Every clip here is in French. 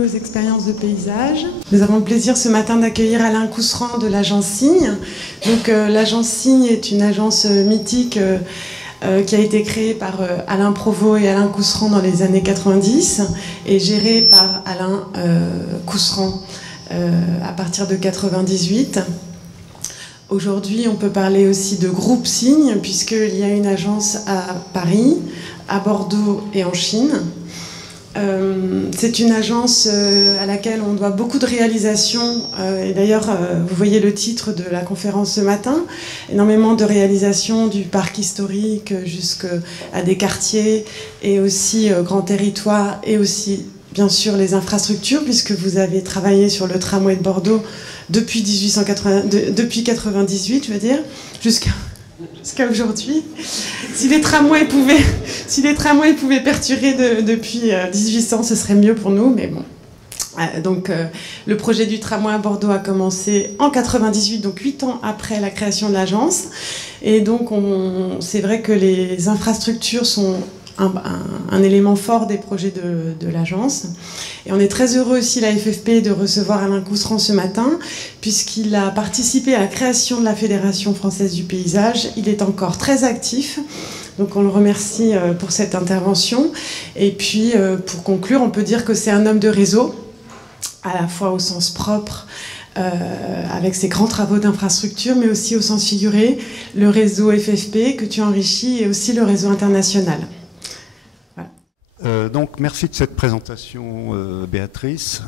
bienvenue aux expériences de paysage. Nous avons le plaisir ce matin d'accueillir Alain Cousseran de l'agence Signe. Donc l'agence Signe est une agence mythique qui a été créée par Alain Provost et Alain Cousseran dans les années 90 et gérée par Alain Cousseran à partir de 98. Aujourd'hui, on peut parler aussi de groupe Signe puisqu'il y a une agence à Paris, à Bordeaux et en Chine. C'est une agence à laquelle on doit beaucoup de réalisations et d'ailleurs vous voyez le titre de la conférence ce matin, énormément de réalisations du parc historique jusqu'à des quartiers et aussi grands territoires et aussi bien sûr les infrastructures puisque vous avez travaillé sur le tramway de Bordeaux depuis 98 je veux dire, jusqu'à aujourd'hui. Si les tramways pouvaient perdurer depuis 1800, ce serait mieux pour nous, mais bon. Donc, le projet du tramway à Bordeaux a commencé en 98, donc 8 ans après la création de l'agence. Et donc, c'est vrai que les infrastructures sont un élément fort des projets de l'agence. Et on est très heureux aussi, la FFP, de recevoir Alain Cousseran ce matin, puisqu'il a participé à la création de la Fédération française du paysage. Il est encore très actif, donc on le remercie pour cette intervention. Et puis, pour conclure, on peut dire que c'est un homme de réseau, à la fois au sens propre, avec ses grands travaux d'infrastructure, mais aussi au sens figuré, le réseau FFP que tu enrichis et aussi le réseau international. Donc merci de cette présentation, Béatrice,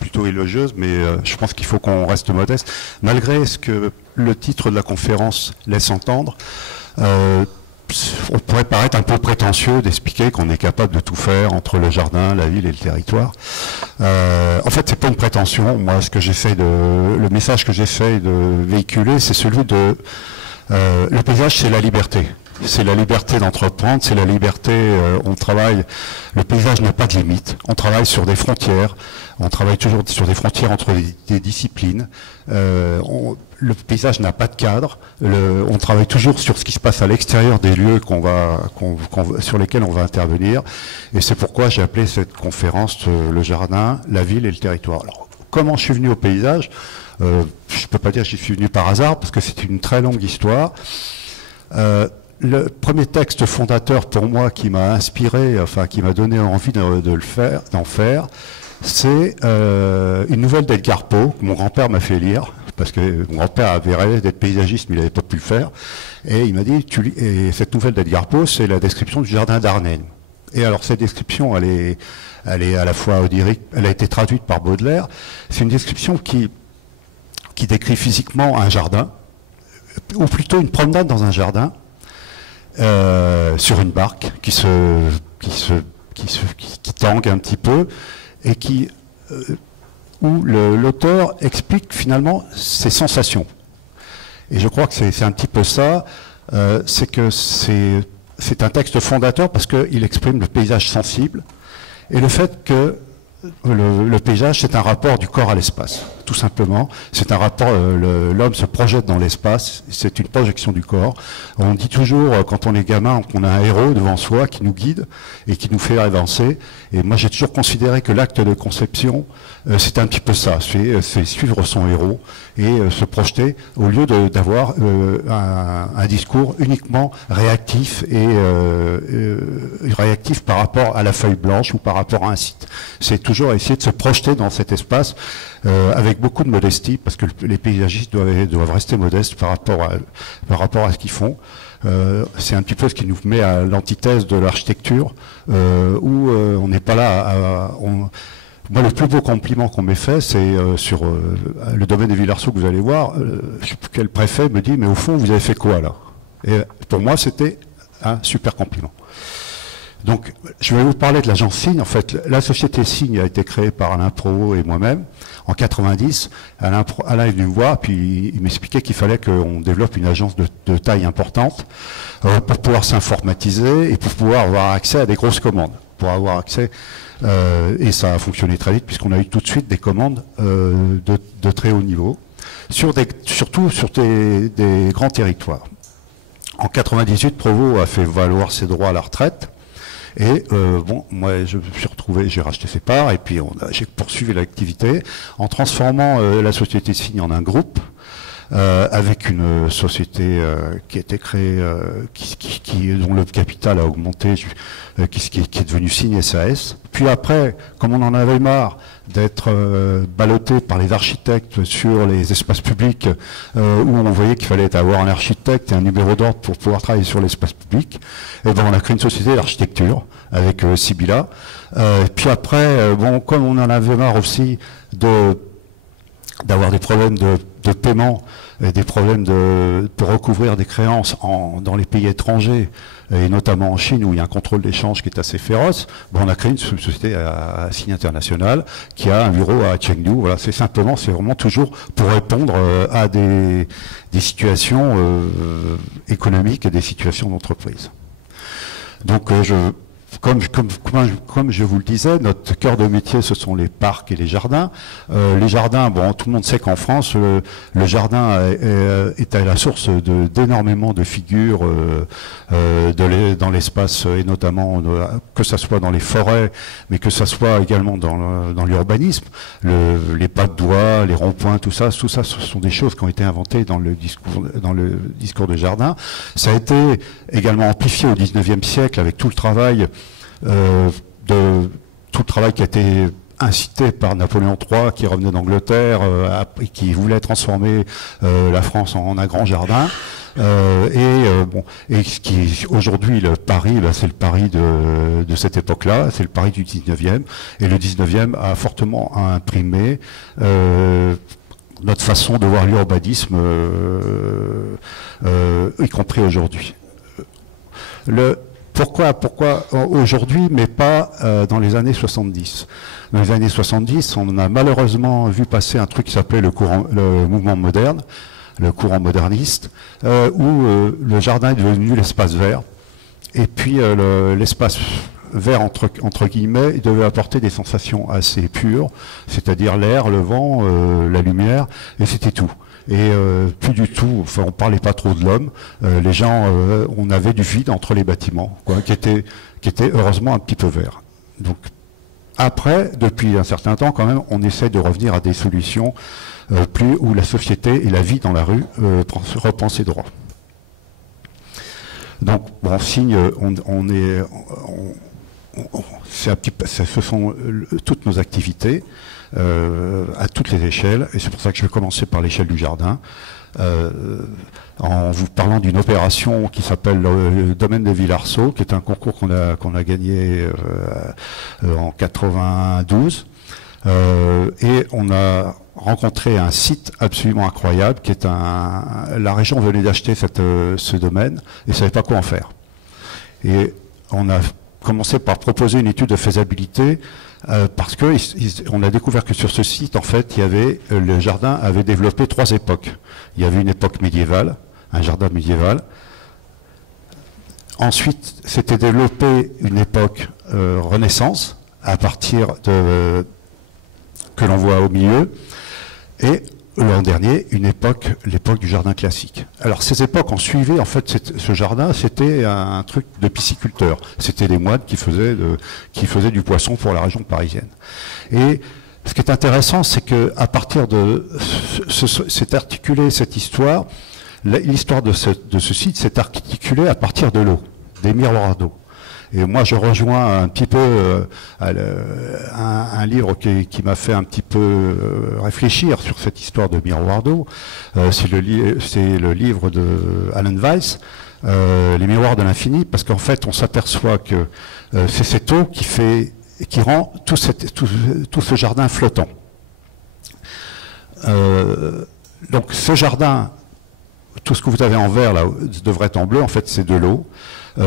plutôt élogieuse, mais je pense qu'il faut qu'on reste modeste. Malgré ce que le titre de la conférence laisse entendre, on pourrait paraître un peu prétentieux d'expliquer qu'on est capable de tout faire entre le jardin, la ville et le territoire. En fait, c'est pas une prétention. Moi, le message que j'essaie de véhiculer, c'est celui de le paysage, c'est la liberté. C'est la liberté d'entreprendre, c'est la liberté, on travaille, le paysage n'a pas de limite, on travaille sur des frontières, on travaille toujours sur des frontières entre des disciplines, le paysage n'a pas de cadre, on travaille toujours sur ce qui se passe à l'extérieur des lieux sur lesquels on va intervenir, et c'est pourquoi j'ai appelé cette conférence le jardin, la ville et le territoire. Alors, comment je suis venu au paysage? Je ne peux pas dire que j'y suis venu par hasard, parce que c'est une très longue histoire. Le premier texte fondateur pour moi qui m'a inspiré, enfin qui m'a donné envie d'en faire, c'est une nouvelle d'Edgar Poe que mon grand-père m'a fait lire, parce que mon grand-père avait rêvé d'être paysagiste, mais il n'avait pas pu le faire. Et il m'a dit, et cette nouvelle d'Edgar Poe, c'est la description du jardin d'Ardennes. Et alors cette description, elle est à la fois onirique, elle a été traduite par Baudelaire. C'est une description qui décrit physiquement un jardin, ou plutôt une promenade dans un jardin, sur une barque qui tangue un petit peu et où l'auteur explique finalement ses sensations. Et je crois que c'est un petit peu ça, c'est que c'est un texte fondateur parce qu'il exprime le paysage sensible et le fait que le paysage, c'est un rapport du corps à l'espace, tout simplement. C'est un rapport, l'homme se projette dans l'espace, c'est une projection du corps. On dit toujours, quand on est gamin, qu'on a un héros devant soi qui nous guide et qui nous fait avancer. Et moi, j'ai toujours considéré que l'acte de conception, c'est un petit peu ça, c'est suivre son héros et se projeter au lieu d'avoir un discours uniquement réactif et réactif par rapport à la feuille blanche ou par rapport à un site. C'est toujours essayer de se projeter dans cet espace avec beaucoup de modestie, parce que les paysagistes doivent rester modestes par rapport à ce qu'ils font. C'est un petit peu ce qui nous met à l'antithèse de l'architecture, où on n'est pas là moi, le plus beau compliment qu'on m'ait fait, c'est sur le domaine des Villarceaux que vous allez voir, je sais plus quel préfet me dit, mais au fond, vous avez fait quoi là? Et pour moi, c'était un super compliment. Donc, je vais vous parler de l'agence Signe. En fait, la société Signe a été créée par Alain Provost et moi-même en 90. Alain est venu me voir, puis il m'expliquait qu'il fallait qu'on développe une agence de taille importante pour pouvoir s'informatiser et pour pouvoir avoir accès à des grosses commandes. Pour avoir accès, et ça a fonctionné très vite puisqu'on a eu tout de suite des commandes de très haut niveau, surtout sur des grands territoires. En 98, Provost a fait valoir ses droits à la retraite. Et bon, moi, je me suis retrouvé, j'ai racheté ses parts, et puis j'ai poursuivi l'activité en transformant la société Signe en un groupe. Avec une société qui a été créée, dont le capital a augmenté, qui est devenue Signe SAS. Puis après, comme on en avait marre d'être ballotté par les architectes sur les espaces publics, où on voyait qu'il fallait avoir un architecte et un numéro d'ordre pour pouvoir travailler sur l'espace public, et ben on a créé une société d'architecture avec Sibylla. Puis après, bon, comme on en avait marre aussi d'avoir des problèmes de paiement et des problèmes pour recouvrir des créances dans les pays étrangers, et notamment en Chine où il y a un contrôle d'échange qui est assez féroce, bon, on a créé une société à Signe International qui a un bureau à Chengdu. Voilà, c'est vraiment toujours pour répondre à des situations économiques et des situations d'entreprise. Donc comme je vous le disais, notre cœur de métier, ce sont les parcs et les jardins. Les jardins, bon, tout le monde sait qu'en France, le jardin est à la source d'énormément de figures dans l'espace, et notamment que ça soit dans les forêts, mais que ça soit également dans l'urbanisme. Les pas de doigts, les ronds-points, tout ça, ce sont des choses qui ont été inventées dans le discours de jardin. Ça a été également amplifié au XIXe siècle avec tout le travail qui a été incité par Napoléon III, qui revenait d'Angleterre et qui voulait transformer la France en un grand jardin. Et qui aujourd'hui le Paris, c'est le Paris de cette époque-là, c'est le Paris du 19e, et le 19e a fortement imprimé notre façon de voir l'urbanisme, y compris aujourd'hui. Pourquoi aujourd'hui, mais pas dans les années 70? Dans les années 70, on a malheureusement vu passer un truc qui s'appelait le mouvement moderne, le courant moderniste, où le jardin est devenu l'espace vert. Et puis l'espace vert, entre guillemets, il devait apporter des sensations assez pures, c'est-à-dire l'air, le vent, la lumière, et c'était tout. Et plus du tout, enfin on parlait pas trop de l'homme, les gens, on avait du vide entre les bâtiments, quoi, qui était heureusement un petit peu vert. Donc après, depuis un certain temps quand même, on essaie de revenir à des solutions où la société et la vie dans la rue reprend ses droits. Donc bon, Signe, ce sont toutes nos activités à toutes les échelles, et c'est pour ça que je vais commencer par l'échelle du jardin, en vous parlant d'une opération qui s'appelle le domaine de Villarceau, qui est un concours qu'on a gagné en 92, et on a rencontré un site absolument incroyable, qui est la région venait d'acheter ce domaine et ne savait pas quoi en faire. Et on a commencé par proposer une étude de faisabilité, parce qu'on a découvert que sur ce site, en fait, le jardin avait développé 3 époques. Il y avait une époque médiévale, un jardin médiéval. Ensuite, s'était développé une époque Renaissance, à partir que l'on voit au milieu, et l'an dernier, l'époque du jardin classique. Alors ces époques ont suivi, en fait, ce jardin, c'était un truc de pisciculteur. C'était des moines qui faisaient du poisson pour la région parisienne. Et ce qui est intéressant, c'est qu'à partir de s'est articulée cette histoire, l'histoire de ce site s'est articulée à partir de l'eau, des miroirs d'eau. Et moi, je rejoins un petit peu un livre qui m'a fait un petit peu réfléchir sur cette histoire de miroir d'eau. C'est le livre de Alan Weiss, Les miroirs de l'infini, parce qu'en fait, on s'aperçoit que c'est cette eau qui rend tout ce jardin flottant. Donc, ce jardin, tout ce que vous avez en vert là devrait être en bleu. En fait, c'est de l'eau.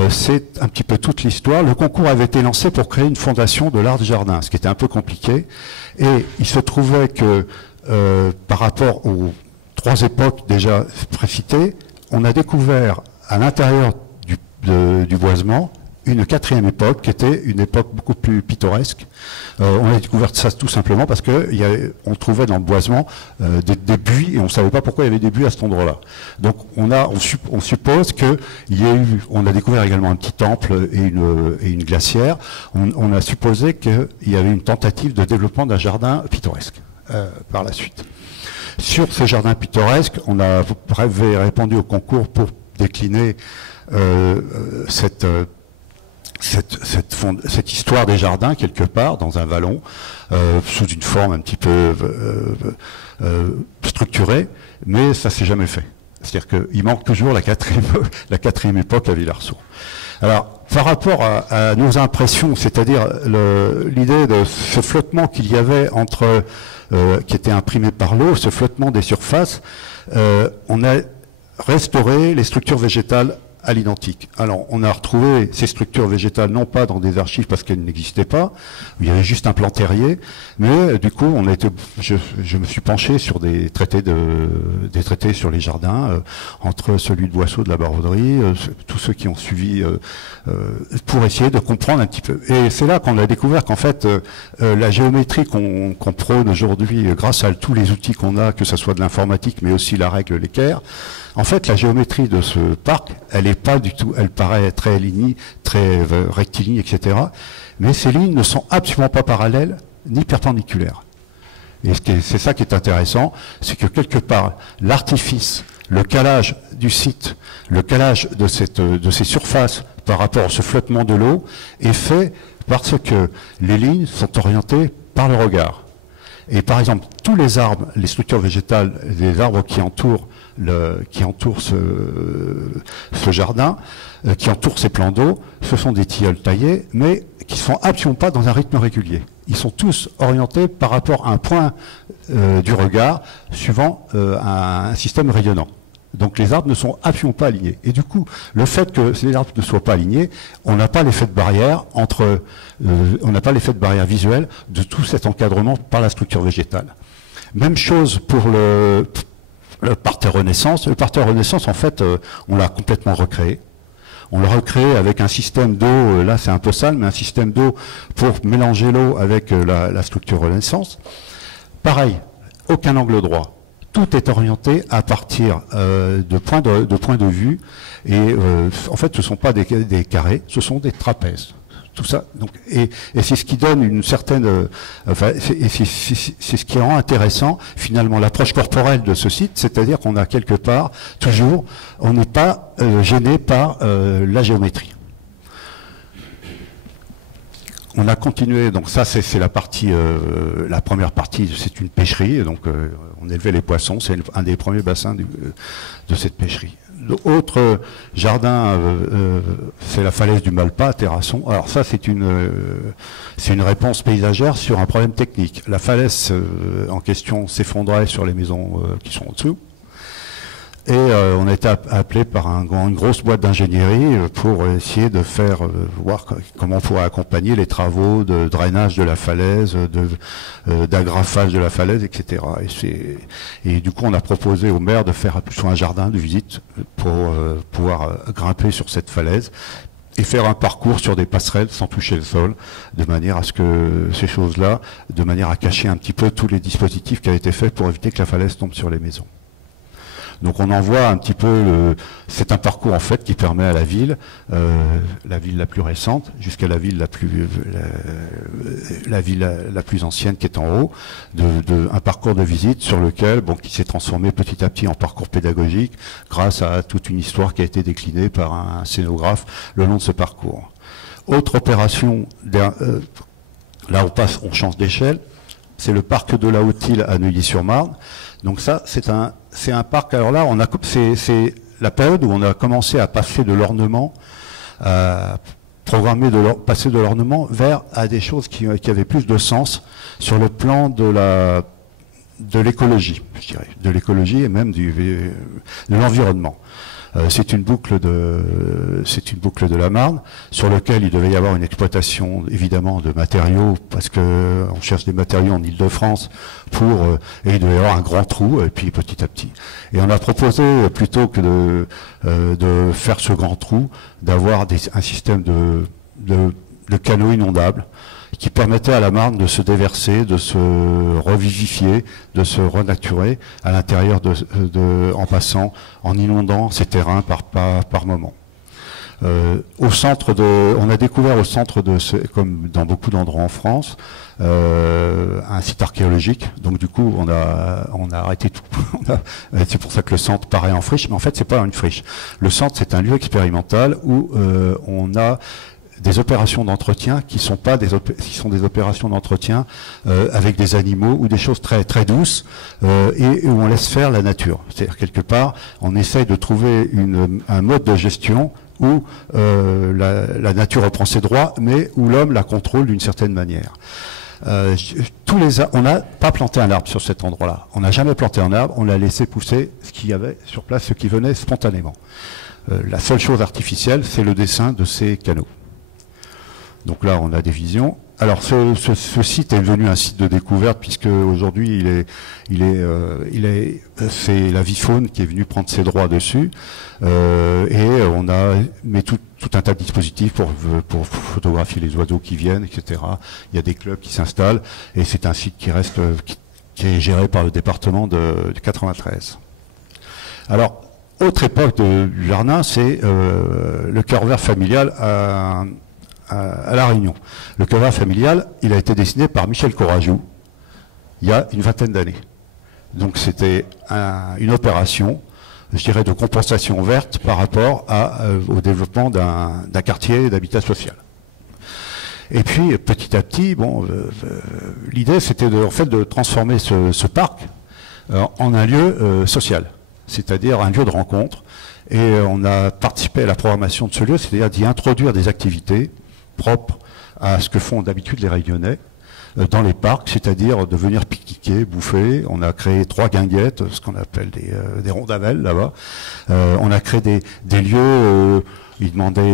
C'est un petit peu toute l'histoire. Le concours avait été lancé pour créer une fondation de l'art du jardin, ce qui était un peu compliqué. Et il se trouvait que par rapport aux 3 époques déjà précitées, on a découvert à l'intérieur du boisement une quatrième époque, qui était une époque beaucoup plus pittoresque. On a découvert ça tout simplement parce qu'on trouvait dans le boisement des buis, et on ne savait pas pourquoi il y avait des buis à cet endroit-là. Donc on suppose on a découvert également un petit temple et une glacière. On a supposé qu'il y avait une tentative de développement d'un jardin pittoresque par la suite. Sur ce jardin pittoresque, on a répondu au concours pour décliner cette histoire des jardins quelque part dans un vallon sous une forme un petit peu structurée, mais ça s'est jamais fait. C'est-à-dire qu'il manque toujours la quatrième époque à Villarceau. Alors, par rapport à nos impressions, c'est-à-dire l'idée de ce flottement qu'il y avait entre qui était imprimé par l'eau, ce flottement des surfaces, on a restauré les structures végétales à l'identique. Alors, on a retrouvé ces structures végétales non pas dans des archives parce qu'elles n'existaient pas, il y avait juste un plan terrier, mais du coup, je me suis penché sur des traités sur les jardins, entre celui de Boisseau de la Baroderie, tous ceux qui ont suivi, pour essayer de comprendre un petit peu. Et c'est là qu'on a découvert qu'en fait, la géométrie qu'on prône aujourd'hui, grâce à tous les outils qu'on a, que ce soit de l'informatique, mais aussi la règle l'équerre, en fait, la géométrie de ce parc, elle n'est pas du tout, elle paraît très lignée, très rectiligne, etc. Mais ces lignes ne sont absolument pas parallèles ni perpendiculaires. Et c'est ça qui est intéressant, c'est que quelque part, l'artifice, le calage du site, le calage de ces surfaces par rapport à ce flottement de l'eau est fait parce que les lignes sont orientées par le regard. Et par exemple, tous les arbres, les structures végétales, les arbres qui entourent ce jardin, qui entourent ces plans d'eau, ce sont des tilleuls taillés, mais qui ne sont absolument pas dans un rythme régulier. Ils sont tous orientés par rapport à un point du regard, suivant un système rayonnant. Donc les arbres ne sont absolument pas alignés. Et du coup, le fait que les arbres ne soient pas alignés, on n'a pas l'effet de barrière on n'a pas l'effet de barrière visuelle de tout cet encadrement par la structure végétale. Même chose pour le parterre Renaissance. Le parterre Renaissance, en fait, on l'a complètement recréé. On l'a recréé avec un système d'eau, là c'est un peu sale, mais un système d'eau pour mélanger l'eau avec la structure Renaissance. Pareil, aucun angle droit. Tout est orienté à partir de points de vue. Et en fait, ce ne sont pas des carrés, ce sont des trapèzes. Tout ça. Donc, et c'est ce qui donne une certaine... c'est ce qui rend intéressant, finalement, l'approche corporelle de ce site, c'est-à-dire qu'on a quelque part, toujours, on n'est pas gêné par la géométrie. On a continué, donc ça c'est la partie, la première partie, c'est une pêcherie, donc on élevait les poissons, c'est un des premiers bassins de cette pêcherie. L'autre jardin, c'est la falaise du Malpas à Terrasson. Alors ça c'est une réponse paysagère sur un problème technique. La falaise en question s'effondrait sur les maisons qui sont au-dessous. Et on a été appelé par une grosse boîte d'ingénierie pour essayer de voir comment on pourrait accompagner les travaux de drainage de la falaise, d'agrafage de la falaise, etc. Et du coup, on a proposé au maire de faire plutôt un jardin de visite pour pouvoir grimper sur cette falaise et faire un parcours sur des passerelles sans toucher le sol, de manière à ce que ces choses-là, de manière à cacher un petit peu tous les dispositifs qui avaient été faits pour éviter que la falaise tombe sur les maisons. Donc on en voit un petit peu, c'est un parcours en fait qui permet à la ville la plus récente, jusqu'à la ville la plus ancienne qui est en haut, un parcours de visite sur lequel, qui s'est transformé petit à petit en parcours pédagogique grâce à toute une histoire qui a été déclinée par un scénographe le long de ce parcours. Autre opération, là on change d'échelle, c'est le parc de la Haute-Île à Neuilly-sur-Marne. Donc ça, c'est un parc. Alors là, c'est la période où on a commencé à passer de l'ornement, passer de l'ornement vers à des choses qui avaient plus de sens sur le plan de l'écologie, je dirais, de l'écologie et même de l'environnement. C'est une boucle de la Marne sur lequel il devait y avoir une exploitation évidemment de matériaux parce que on cherche des matériaux en Île-de-France et il devait y avoir un grand trou et puis petit à petit. Et on a proposé plutôt que de faire ce grand trou d'avoir un système de canaux inondables qui permettait à la Marne de se déverser, de se revivifier, de se renaturer à l'intérieur en passant, en inondant ces terrains par moment. On a découvert au centre comme dans beaucoup d'endroits en France, un site archéologique. Donc du coup, on a arrêté tout. C'est pour ça que le centre paraît en friche, mais en fait, c'est pas une friche. Le centre, c'est un lieu expérimental où on a des opérations d'entretien qui sont des opérations d'entretien avec des animaux ou des choses très très douces et où on laisse faire la nature. C'est-à-dire quelque part, on essaye de trouver un mode de gestion où la nature reprend ses droits, mais où l'homme la contrôle d'une certaine manière. On n'a pas planté un arbre sur cet endroit-là. On n'a jamais planté un arbre. On a laissé pousser ce qu'il y avait sur place, ce qui venait spontanément. La seule chose artificielle, c'est le dessin de ces canaux. Donc là, on a des visions. Alors, ce site est devenu un site de découverte puisque aujourd'hui, c'est la Vifaune qui est venue prendre ses droits dessus, et on a mis tout un tas de dispositifs pour photographier les oiseaux qui viennent, etc. Il y a des clubs qui s'installent et c'est un site qui est géré par le département de 93. Alors, autre époque du jardin, c'est le cœur vert familial à La Réunion. Le cœur vert familial, il a été dessiné par Michel Corajou il y a une vingtaine d'années. Donc c'était une opération, je dirais, de compensation verte par rapport au développement d'un quartier d'habitat social. Et puis petit à petit, l'idée c'était de transformer ce parc en un lieu social, c'est-à-dire un lieu de rencontre. Et on a participé à la programmation de ce lieu, c'est-à-dire d'y introduire des activités propres à ce que font d'habitude les Réunionnais dans les parcs, c'est-à-dire de venir pique-niquer, bouffer. On a créé 3 guinguettes, ce qu'on appelle des rondavelles là-bas. On a créé des lieux, ils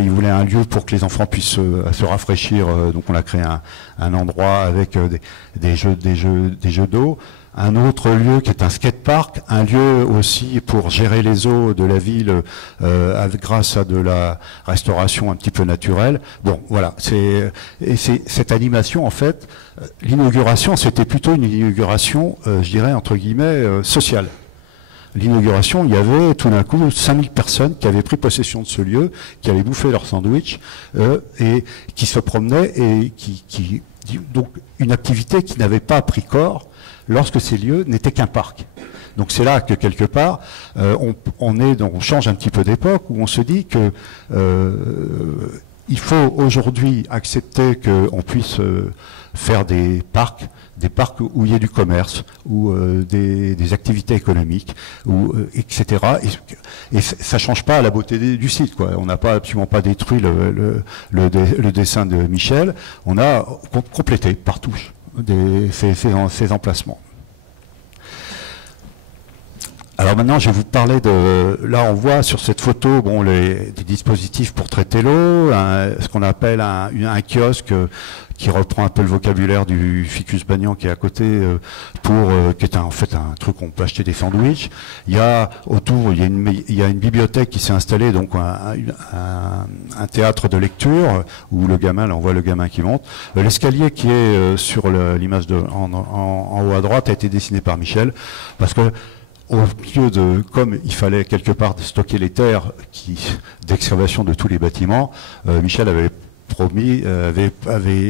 voulaient un lieu pour que les enfants puissent se rafraîchir, donc on a créé un endroit avec des jeux d'eau. Un autre lieu qui est un skatepark, un lieu aussi pour gérer les eaux de la ville grâce à de la restauration un petit peu naturelle. Bon, voilà, cette animation, en fait, l'inauguration, c'était plutôt une inauguration, je dirais, entre guillemets, sociale. L'inauguration, il y avait tout d'un coup 5000 personnes qui avaient pris possession de ce lieu, qui allaient bouffer leur sandwich et qui se promenaient et donc une activité qui n'avait pas pris corps lorsque ces lieux n'étaient qu'un parc. Donc c'est là que quelque part on change un petit peu d'époque où on se dit que il faut aujourd'hui accepter qu'on puisse faire des parcs où il y ait du commerce, ou des activités économiques, etc. Et ça change pas la beauté du site, quoi. On n'a absolument pas détruit le dessin de Michel. On a complété par touche ces emplacements. Alors maintenant, je vais vous parler là, on voit sur cette photo, des dispositifs pour traiter l'eau, ce qu'on appelle un kiosque qui reprend un peu le vocabulaire du ficus Bagnan qui est à côté, qui est en fait un truc où on peut acheter des sandwichs. Il y a autour, il y a une bibliothèque qui s'est installée, donc un théâtre de lecture où le gamin, là on voit le gamin qui monte. L'escalier qui est sur l'image en haut à droite a été dessiné par Michel, parce que au milieu comme il fallait quelque part stocker les terres d'excavation de tous les bâtiments, Michel avait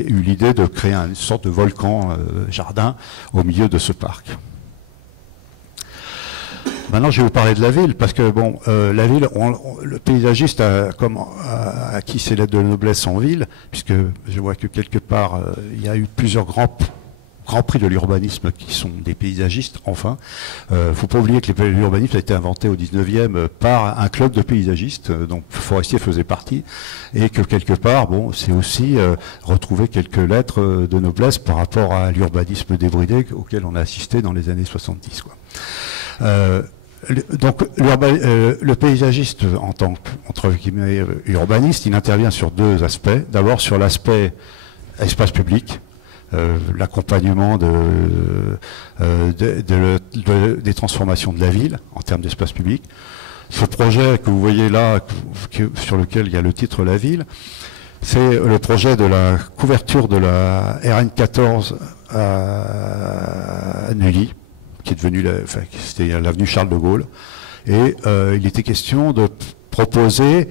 eu l'idée de créer une sorte de volcan jardin au milieu de ce parc. Maintenant, je vais vous parler de la ville, parce que la ville, le paysagiste a acquis ses lettres de noblesse en ville, puisque je vois que quelque part, il y a eu plusieurs grands prix de l'urbanisme qui sont des paysagistes, enfin. Faut pas oublier que l'urbanisme a été inventé au 19e par un club de paysagistes, dont Forestier faisait partie, et que quelque part, c'est aussi retrouver quelques lettres de noblesse par rapport à l'urbanisme débridé auquel on a assisté dans les années 70, quoi. Donc le paysagiste, en tant qu'entre guillemets urbaniste, il intervient sur deux aspects. D'abord sur l'aspect espace public, l'accompagnement des transformations de la ville en termes d'espace public. Ce projet que vous voyez là, sur lequel il y a le titre La Ville, c'est le projet de la couverture de la RN14 à Neuilly, qui est devenue c'était l'avenue Charles de Gaulle. Et il était question de proposer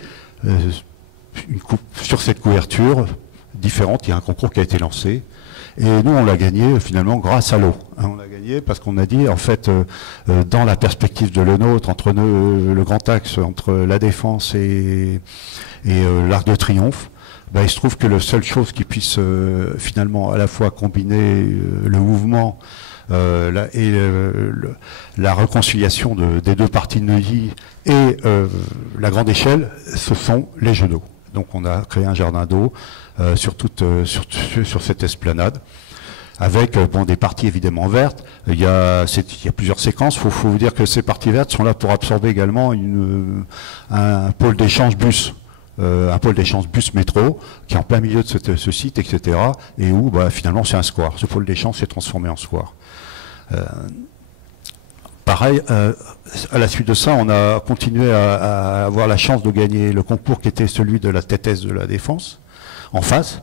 sur cette couverture différente. Il y a un concours qui a été lancé. Et nous, on l'a gagné finalement grâce à l'eau. On l'a gagné parce qu'on a dit, en fait, dans la perspective de le nôtre, entre le grand axe, entre la Défense et l'Arc de Triomphe, il se trouve que la seule chose qui puisse finalement à la fois combiner le mouvement et la réconciliation des deux parties de Neuilly et la grande échelle, ce sont les jeux d'eau. Donc on a créé un jardin d'eau sur cette esplanade, avec des parties évidemment vertes. Il y a plusieurs séquences. Il faut vous dire que ces parties vertes sont là pour absorber également un pôle d'échange bus. Un pôle d'échange bus métro qui est en plein milieu de ce site, etc. Et où finalement c'est un square. Ce pôle d'échange s'est transformé en square. Pareil, à la suite de ça, on a continué à avoir la chance de gagner le concours qui était celui de la TETES de la Défense, en face,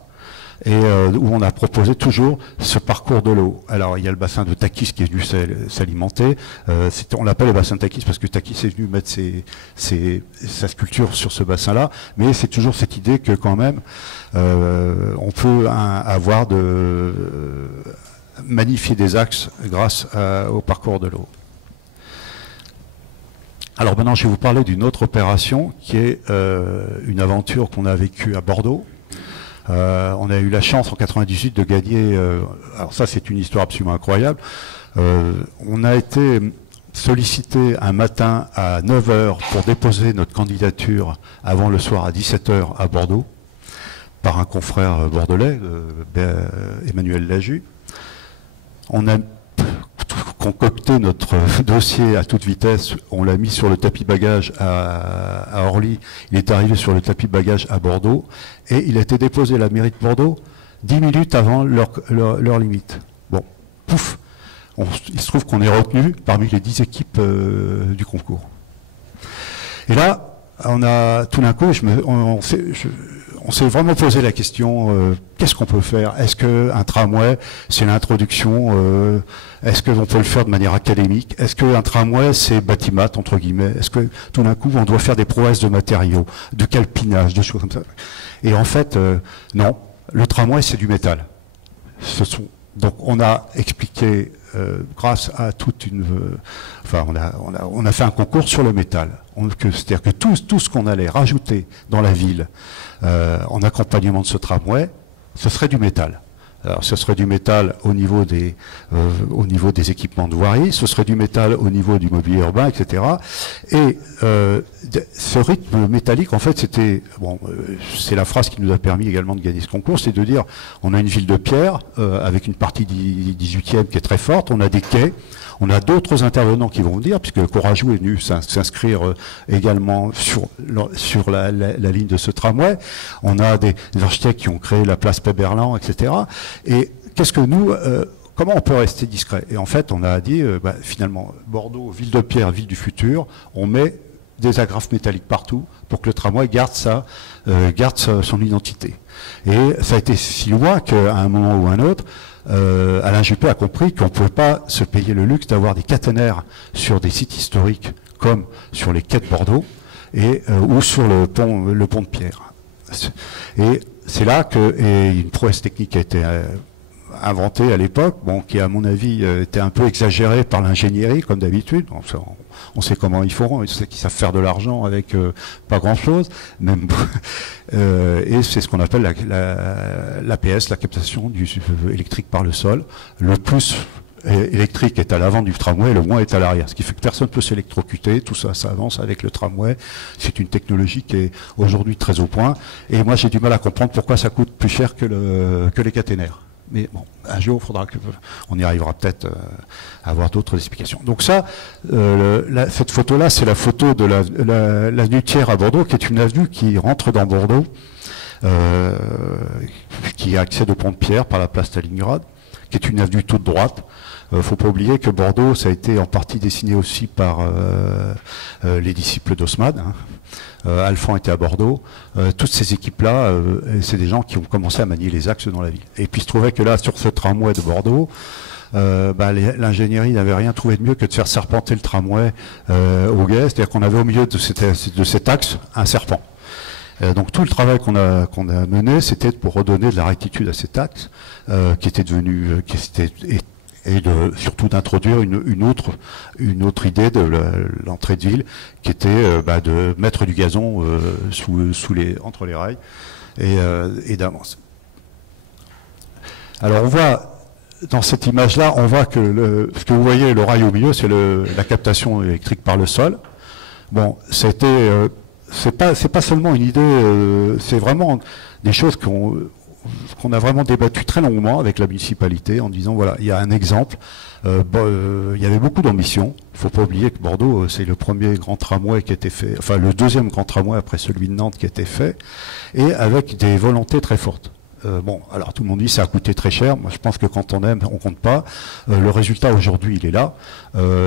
et où on a proposé toujours ce parcours de l'eau. Alors il y a le bassin de Takis qui est venu s'alimenter. On l'appelle le bassin de Takis parce que Takis est venu mettre sa sculpture sur ce bassin-là, mais c'est toujours cette idée que quand même on peut avoir magnifier des axes grâce au parcours de l'eau. Alors maintenant, je vais vous parler d'une autre opération qui est une aventure qu'on a vécue à Bordeaux. On a eu la chance en 98 de gagner, alors ça c'est une histoire absolument incroyable, on a été sollicité un matin à 9h pour déposer notre candidature avant le soir à 17h à Bordeaux par un confrère bordelais, Emmanuel Laju. On a concocté notre dossier à toute vitesse, on l'a mis sur le tapis bagage à Orly, il est arrivé sur le tapis bagage à Bordeaux, et il a été déposé à la mairie de Bordeaux 10 minutes avant leur limite. Bon, pouf, il se trouve qu'on est retenu parmi les 10 équipes du concours. Et là, on a tout d'un coup, on s'est vraiment posé la question, qu'est-ce qu'on peut faire? Est-ce qu'un tramway, c'est l'introduction? Est-ce qu'on peut le faire de manière académique? Est-ce qu'un tramway, c'est bâtiment, entre guillemets? Est-ce que tout d'un coup, on doit faire des prouesses de matériaux, de calpinage, de choses comme ça? Et en fait, non. Le tramway, c'est du métal. Donc, on a expliqué, grâce à toute une... on a fait un concours sur le métal. C'est-à-dire que tout ce qu'on allait rajouter dans la ville en accompagnement de ce tramway, ce serait du métal. Alors, ce serait du métal au niveau des équipements de voirie, ce serait du métal au niveau du mobilier urbain, etc. Et ce rythme métallique, en fait, c'est la phrase qui nous a permis également de gagner ce concours, c'est de dire, on a une ville de pierre avec une partie 18e qui est très forte, on a des quais, on a d'autres intervenants qui vont venir, puisque Courajou est venu s'inscrire également sur la ligne de ce tramway. On a des architectes qui ont créé la place Péberlan, etc. Et qu'est-ce que comment on peut rester discret? Et en fait, on a dit, finalement, Bordeaux, ville de pierre, ville du futur, on met des agrafes métalliques partout pour que le tramway garde son identité. Et ça a été si loin qu'à un moment ou un autre, Alain Juppé a compris qu'on ne pouvait pas se payer le luxe d'avoir des caténaires sur des sites historiques comme sur les quais de Bordeaux ou sur le pont de Pierre. Et c'est là une prouesse technique a été inventée à l'époque, qui à mon avis était un peu exagérée par l'ingénierie comme d'habitude. On sait comment ils font, on sait qu'ils savent faire de l'argent avec pas grand-chose. Et c'est ce qu'on appelle l'APS, la captation électrique par le sol. Le plus électrique est à l'avant du tramway, le moins est à l'arrière. Ce qui fait que personne ne peut s'électrocuter, tout ça, ça avance avec le tramway. C'est une technologie qui est aujourd'hui très au point. Et moi, j'ai du mal à comprendre pourquoi ça coûte plus cher que les caténaires. Mais bon, un jour, il faudra qu'on y arrivera peut-être à avoir d'autres explications. Donc ça, cette photo-là, c'est la photo de l'avenue Thiers à Bordeaux, qui est une avenue qui rentre dans Bordeaux, qui accède au pont de Pierre par la place Stalingrad, qui est une avenue toute droite. Faut pas oublier que Bordeaux, ça a été en partie dessiné aussi par les disciples d'Haussmann. Hein. Alphand était à Bordeaux. Toutes ces équipes-là, c'est des gens qui ont commencé à manier les axes dans la ville. Et puis il se trouvait que là, sur ce tramway de Bordeaux, l'ingénierie n'avait rien trouvé de mieux que de faire serpenter le tramway au guet. C'est-à-dire qu'on avait au milieu de cet axe un serpent. Donc tout le travail qu'on a mené, c'était pour redonner de la rectitude à cet axe, qui était devenu, surtout d'introduire une autre idée de l'entrée de ville, qui était de mettre du gazon entre les rails et d'avancer. Alors on voit dans cette image-là, on voit que ce que vous voyez, le rail au milieu, c'est la captation électrique par le sol. Bon, c'était c'est pas seulement une idée, c'est vraiment des choses qu'on a vraiment débattu très longuement avec la municipalité en disant voilà, il y a un exemple, il y avait beaucoup d'ambition. Il ne faut pas oublier que Bordeaux, c'est le premier grand tramway qui a été fait, enfin le deuxième grand tramway après celui de Nantes qui a été fait, et avec des volontés très fortes. Bon, alors tout le monde dit ça a coûté très cher. Moi, je pense que quand on aime, on compte pas. Le résultat aujourd'hui, il est là.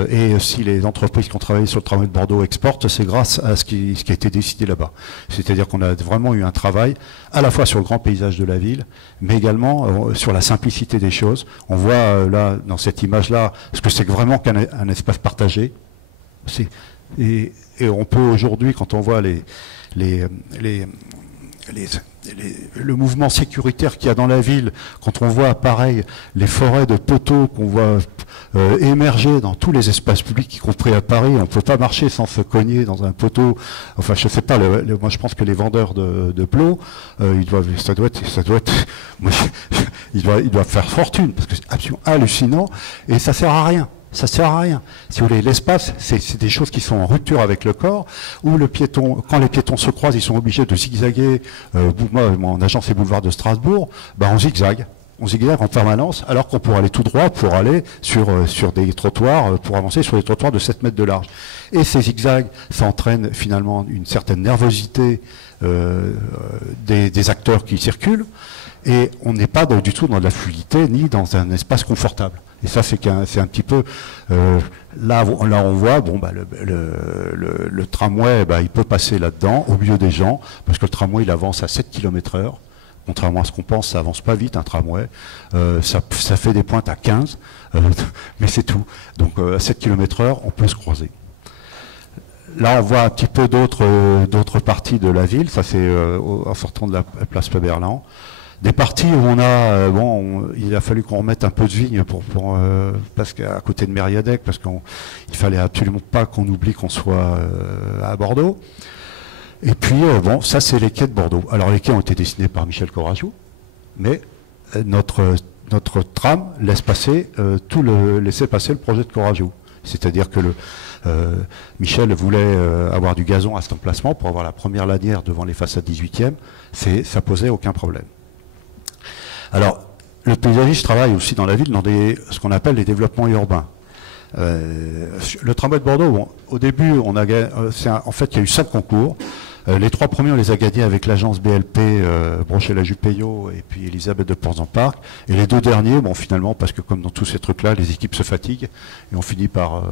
Et si les entreprises qui ont travaillé sur le tramway de Bordeaux exportent, c'est grâce à ce qui a été décidé là-bas. C'est-à-dire qu'on a vraiment eu un travail à la fois sur le grand paysage de la ville, mais également sur la simplicité des choses. On voit là, dans cette image-là, ce que c'est vraiment qu'un espace partagé. Et on peut aujourd'hui, quand on voit le mouvement sécuritaire qu'il y a dans la ville, quand on voit pareil les forêts de poteaux qu'on voit émerger dans tous les espaces publics, y compris à Paris, on ne peut pas marcher sans se cogner dans un poteau. Enfin, je sais pas. Moi, je pense que les vendeurs de plots, ils doivent faire fortune parce que c'est absolument hallucinant et ça sert à rien. Ça sert à rien. Si vous voulez, l'espace, c'est des choses qui sont en rupture avec le corps, où quand les piétons se croisent, ils sont obligés de zigzaguer. Moi, mon agence est boulevard de Strasbourg, on zigzague. On zigzague en permanence, alors qu'on pourrait aller tout droit pour aller sur des trottoirs, pour avancer sur des trottoirs de 7 mètres de large. Et ces zigzags, ça entraîne finalement une certaine nervosité des acteurs qui circulent, et on n'est pas du tout dans de la fluidité, ni dans un espace confortable. Et ça, c'est un petit peu là on voit le tramway, il peut passer là-dedans au milieu des gens parce que le tramway il avance à 7 km/h. Contrairement à ce qu'on pense, ça avance pas vite un tramway. Ça fait des pointes à 15, mais c'est tout. Donc à 7 km/h, on peut se croiser. Là, on voit un petit peu d'autres parties de la ville. Ça, c'est en sortant de la place Faberlan. Des parties où on a, il a fallu qu'on remette un peu de vigne parce qu'à côté de Mériadec, parce qu'il fallait absolument pas qu'on oublie qu'on soit à Bordeaux. Et puis, ça c'est les quais de Bordeaux. Alors les quais ont été dessinés par Michel Courajou, mais notre tram laisse passer passer le projet de Courajou. C'est-à-dire que Michel voulait avoir du gazon à cet emplacement pour avoir la première lanière devant les façades 18e. Ça posait aucun problème. Alors, le paysagiste travaille aussi dans la ville dans ce qu'on appelle les développements urbains. Le tramway de Bordeaux, au début, en fait, il y a eu 5 concours. Les 3 premiers, on les a gagnés avec l'agence BLP, Brochet-la-Jupeillot et puis Elisabeth de Ports-en-Parc. Et les 2 derniers, finalement, parce que comme dans tous ces trucs-là, les équipes se fatiguent et on finit par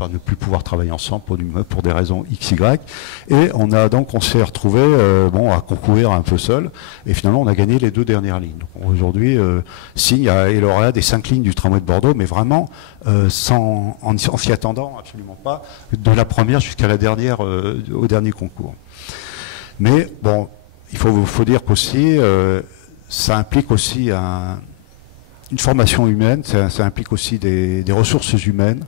ne plus pouvoir travailler ensemble pour des raisons XY. Et on s'est retrouvé à concourir un peu seul. Et finalement, on a gagné les 2 dernières lignes. Aujourd'hui, signe est lauréat des 5 lignes du tramway de Bordeaux, mais vraiment en s'y attendant absolument pas, de la première jusqu'à la dernière, au dernier concours. Mais bon, il faut dire qu'aussi, ça implique aussi une formation humaine, ça implique aussi des ressources humaines.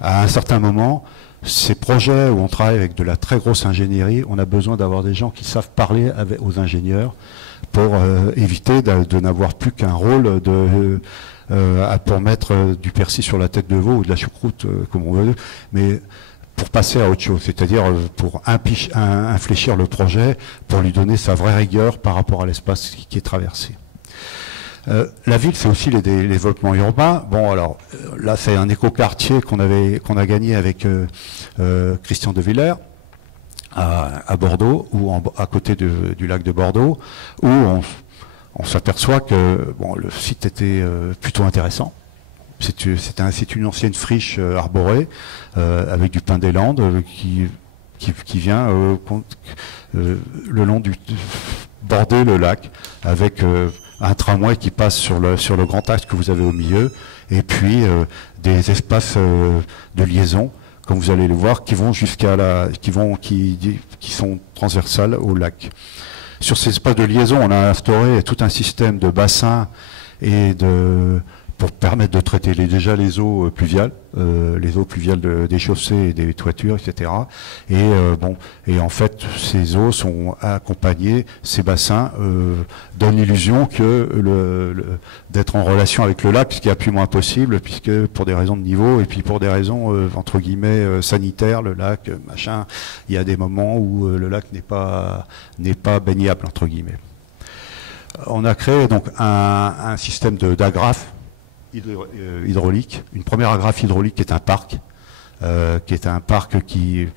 À un certain moment, ces projets où on travaille avec de la très grosse ingénierie, on a besoin d'avoir des gens qui savent parler aux ingénieurs pour éviter de n'avoir plus qu'un rôle pour mettre du persil sur la tête de veau ou de la choucroute, comme on veut, mais pour passer à autre chose, c'est-à-dire pour infléchir le projet, pour lui donner sa vraie rigueur par rapport à l'espace qui est traversé. La ville, c'est aussi les développements urbains. Bon, alors là, c'est un écoquartier qu'on a gagné avec Christian de Villers à Bordeaux, ou à côté du lac de Bordeaux, où on s'aperçoit que bon, le site était plutôt intéressant. C'est une ancienne friche arborée avec du pin des Landes qui vient le long border le lac avec un tramway qui passe sur le grand axe que vous avez au milieu, et puis des espaces de liaison, comme vous allez le voir, qui vont qui sont transversales au lac. Sur ces espaces de liaison, on a instauré tout un système de bassins pour permettre de traiter déjà les eaux pluviales des chaussées et des toitures, etc. Et en fait, ces eaux sont accompagnées, ces bassins donnent l'illusion que d'être en relation avec le lac, ce qui est absolument impossible, puisque pour des raisons de niveau et puis pour des raisons entre guillemets sanitaires, le lac, machin, il y a des moments où le lac n'est pas baignable, entre guillemets. On a créé donc un système d'agrafes hydraulique, une première agrafe hydraulique qui est un parc qui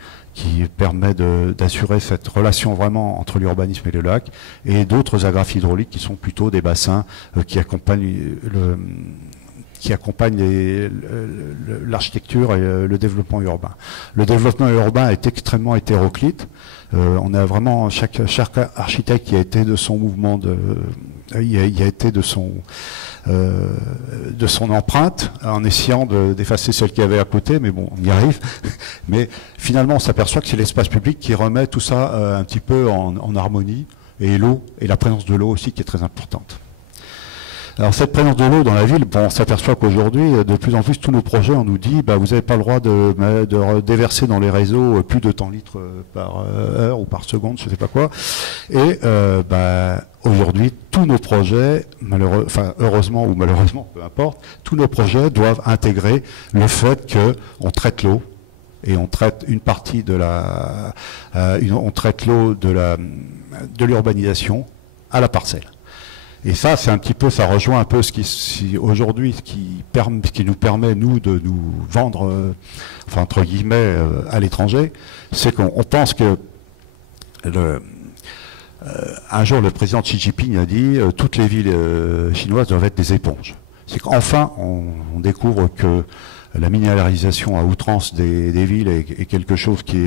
permet d'assurer cette relation vraiment entre l'urbanisme et le lac, et d'autres agrafes hydrauliques qui sont plutôt des bassins qui accompagnent l'architecture et le développement urbain. Le développement urbain est extrêmement hétéroclite. On a vraiment chaque architecte qui a été de son mouvement il a été de son empreinte, en essayant d'effacer celle qu'il y avait à côté, mais bon, on y arrive. Mais finalement, on s'aperçoit que c'est l'espace public qui remet tout ça un petit peu en harmonie, et l'eau, et la présence de l'eau aussi qui est très importante. Alors cette présence de l'eau dans la ville, bon, on s'aperçoit qu'aujourd'hui, de plus en plus, tous nos projets, on nous dit, vous n'avez pas le droit de déverser dans les réseaux plus de tant litres par heure ou par seconde, je ne sais pas quoi. Et aujourd'hui, tous nos projets, heureusement ou malheureusement, peu importe, tous nos projets doivent intégrer le fait qu'on traite l'eau, et on traite une partie on traite l'eau de l'urbanisation à la parcelle. Et ça, c'est un petit peu, ça rejoint un peu aujourd'hui, ce qui nous permet, nous, de nous vendre, entre guillemets, à l'étranger, c'est qu'on pense que un jour, le président Xi Jinping a dit toutes les villes chinoises doivent être des éponges. C'est qu'enfin, on découvre que la minéralisation à outrance des villes est quelque chose qui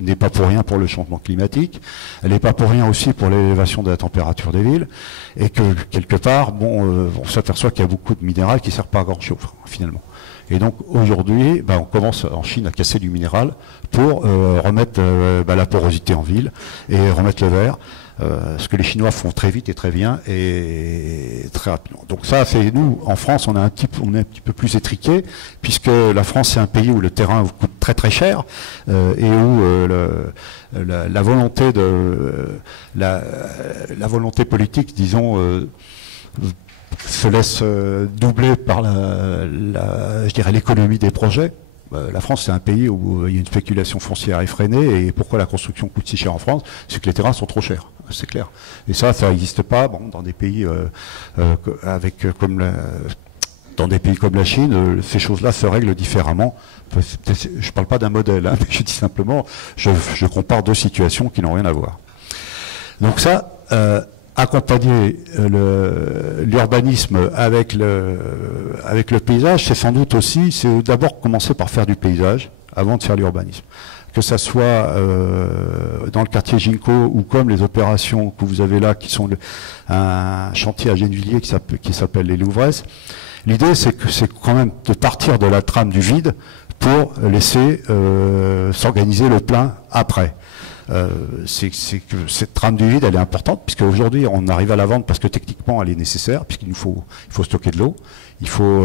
n'est pas pour rien pour le changement climatique. Elle n'est pas pour rien aussi pour l'élévation de la température des villes. Et que, quelque part, on s'aperçoit qu'il y a beaucoup de minéral qui ne sert pas à grand-chose, finalement. Et donc, aujourd'hui, on commence en Chine à casser du minéral pour remettre la porosité en ville et remettre le verre. Ce que les Chinois font très vite et très bien et très rapidement. Donc ça, c'est nous, en France, on est un petit peu plus étriqué, puisque la France, c'est un pays où le terrain coûte très très cher, et où la volonté politique, disons, se laisse doubler par je dirais, l'économie des projets. La France, c'est un pays où il y a une spéculation foncière effrénée, et pourquoi la construction coûte si cher en France? C'est que les terrains sont trop chers, c'est clair. Et ça n'existe pas dans des pays dans des pays comme la Chine, ces choses-là se règlent différemment. Je ne parle pas d'un modèle, mais je dis simplement, je compare deux situations qui n'ont rien à voir. Donc ça, accompagner l'urbanisme avec le paysage, c'est sans doute aussi, c'est d'abord commencer par faire du paysage avant de faire l'urbanisme. Que ça soit dans le quartier Ginko ou comme les opérations que vous avez là, qui sont un chantier à Gennevilliers qui s'appelle les Louvresses. L'idée, c'est quand même de partir de la trame du vide pour laisser s'organiser le plein après. C'est que cette trame du vide, elle est importante, puisque aujourd'hui on arrive à la vendre parce que techniquement elle est nécessaire, puisqu'il faut stocker de l'eau, il faut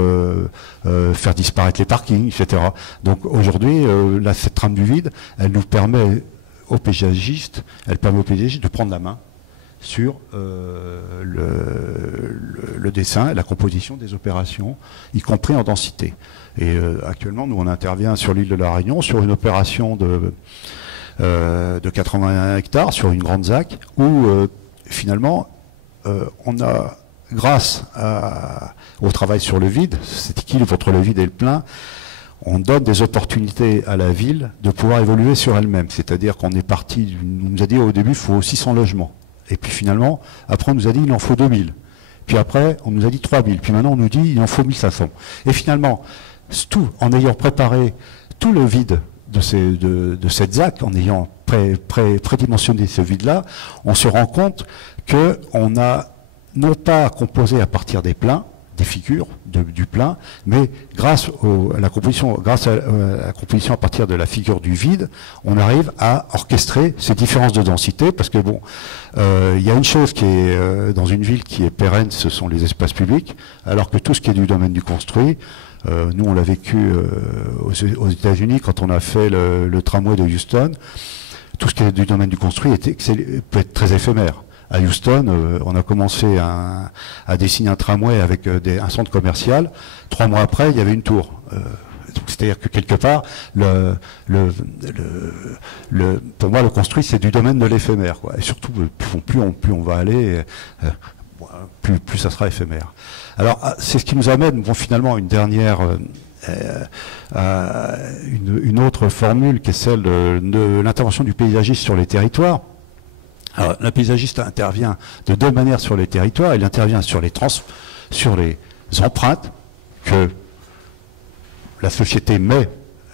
faire disparaître les parkings, etc. Donc aujourd'hui, cette trame du vide, elle nous permet aux paysagistes, de prendre la main sur le dessin, la composition des opérations, y compris en densité. Et actuellement, nous on intervient sur l'île de la Réunion sur une opération de 81 hectares sur une grande ZAC où finalement on a grâce au travail sur le vide, cet équilibre entre le vide et le plein, on donne des opportunités à la ville de pouvoir évoluer sur elle-même. C'est-à-dire qu'on est parti, on nous a dit au début, il faut 600 logements. Et puis finalement, après on nous a dit, il en faut 2000. Puis après, on nous a dit 3000. Puis maintenant, on nous dit, il en faut 1500. Et finalement, tout, en ayant préparé tout le vide de cette ZAC, en ayant prédimensionné ce vide-là, on se rend compte qu'on a non pas composé à partir des pleins, des figures du plein, mais grâce à la composition à partir de la figure du vide, on arrive à orchestrer ces différences de densité, parce que bon, il y a une chose qui est dans une ville qui est pérenne, ce sont les espaces publics, alors que tout ce qui est du domaine du construit, nous on l'a vécu aux États-Unis quand on a fait le tramway de Houston, tout ce qui est du domaine du construit peut être très éphémère. À Houston, on a commencé à dessiner un tramway avec un centre commercial. 3 mois après, il y avait une tour. C'est-à-dire que quelque part, pour moi, le construit, c'est du domaine de l'éphémère. Et surtout, plus on va aller, plus ça sera éphémère. Alors, c'est ce qui nous amène, bon, finalement, une dernière... une autre formule qui est celle de l'intervention du paysagiste sur les territoires. Alors, le paysagiste intervient de 2 manières sur les territoires. Il intervient sur les empreintes que la société met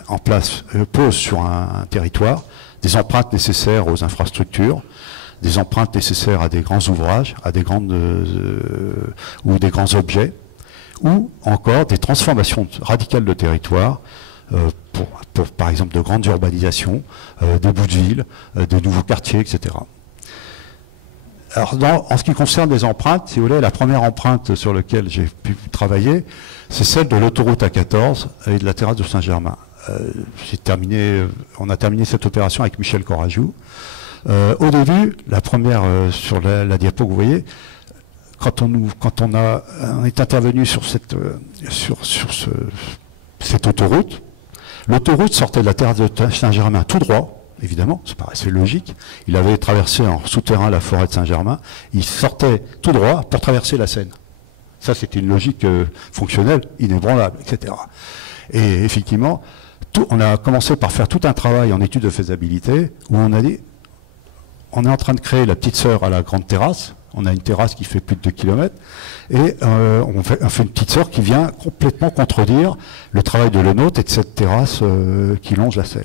en place, pose sur un territoire, des empreintes nécessaires aux infrastructures, des empreintes nécessaires à des grands ouvrages, à des grandes ou des grands objets, ou encore des transformations radicales de territoire, pour par exemple de grandes urbanisations, des bouts de ville, de nouveaux quartiers, etc. Alors, en ce qui concerne les empreintes, si vous voulez, la première empreinte sur laquelle j'ai pu travailler, c'est celle de l'autoroute A14 et de la terrasse de Saint-Germain. On a terminé cette opération avec Michel Corajou. Au début, la première sur la diapo que vous voyez, quand on est intervenu sur cette autoroute, l'autoroute sortait de la terrasse de Saint-Germain tout droit. Évidemment, ça paraissait logique. Il avait traversé en souterrain la forêt de Saint-Germain. Il sortait tout droit pour traverser la Seine. Ça, c'était une logique fonctionnelle, inébranlable, etc. Et effectivement, on a commencé par faire tout un travail en étude de faisabilité où on a dit, on est en train de créer la petite sœur à la grande terrasse. On a une terrasse qui fait plus de 2 km. Et on fait une petite sœur qui vient complètement contredire le travail de Lenôtre et de cette terrasse qui longe la Seine.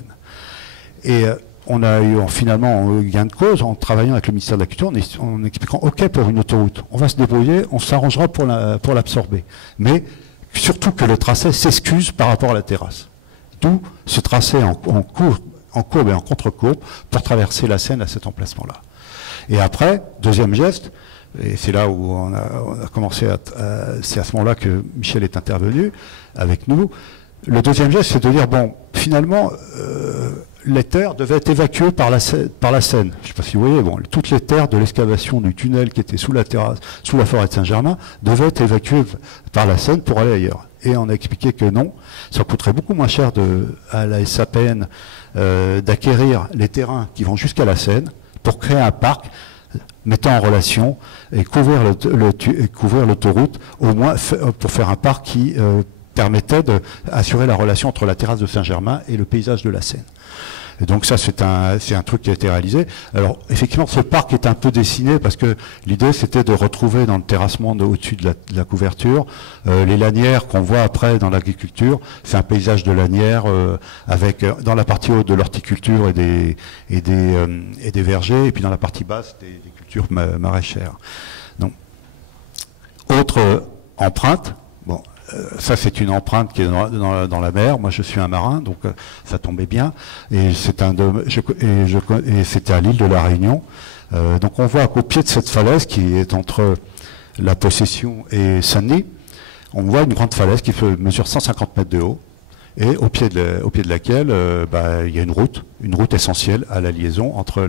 Et on a eu finalement gain de cause en travaillant avec le ministère de la Culture, en expliquant OK pour une autoroute, on va se débrouiller, on s'arrangera pour l'absorber. Mais surtout que le tracé s'excuse par rapport à la terrasse. D'où ce tracé en courbe et en contre-courbe pour traverser la Seine à cet emplacement-là. Et après, deuxième geste, et c'est là où on a commencé c'est à ce moment-là que Michel est intervenu avec nous. Le deuxième geste, c'est de dire, bon, finalement, les terres devaient être évacuées par la Seine. Je ne sais pas si vous voyez, bon, toutes les terres de l'excavation du tunnel qui était sous la forêt de Saint-Germain devaient être évacuées par la Seine pour aller ailleurs. Et on a expliqué que non, ça coûterait beaucoup moins cher à la SAPN d'acquérir les terrains qui vont jusqu'à la Seine pour créer un parc mettant en relation et couvrir l'autoroute, au moins pour faire un parc qui permettait d'assurer la relation entre la terrasse de Saint-Germain et le paysage de la Seine. Et donc ça, c'est un truc qui a été réalisé. Alors, effectivement, ce parc est un peu dessiné parce que l'idée, c'était de retrouver dans le terrassement au-dessus de la couverture les lanières qu'on voit après dans l'agriculture. C'est un paysage de lanières avec, dans la partie haute de l'horticulture et des vergers, et puis dans la partie basse, des cultures maraîchères. Donc, autre empreinte, bon, ça, c'est une empreinte qui est dans la mer. Moi, je suis un marin, donc ça tombait bien. Et c'était à l'île de la Réunion. Donc, on voit qu'au pied de cette falaise, qui est entre la Possession et Saint-Denis, on voit une grande falaise qui mesure 150 mètres de haut. Et au pied de laquelle il y a une route essentielle à la liaison entre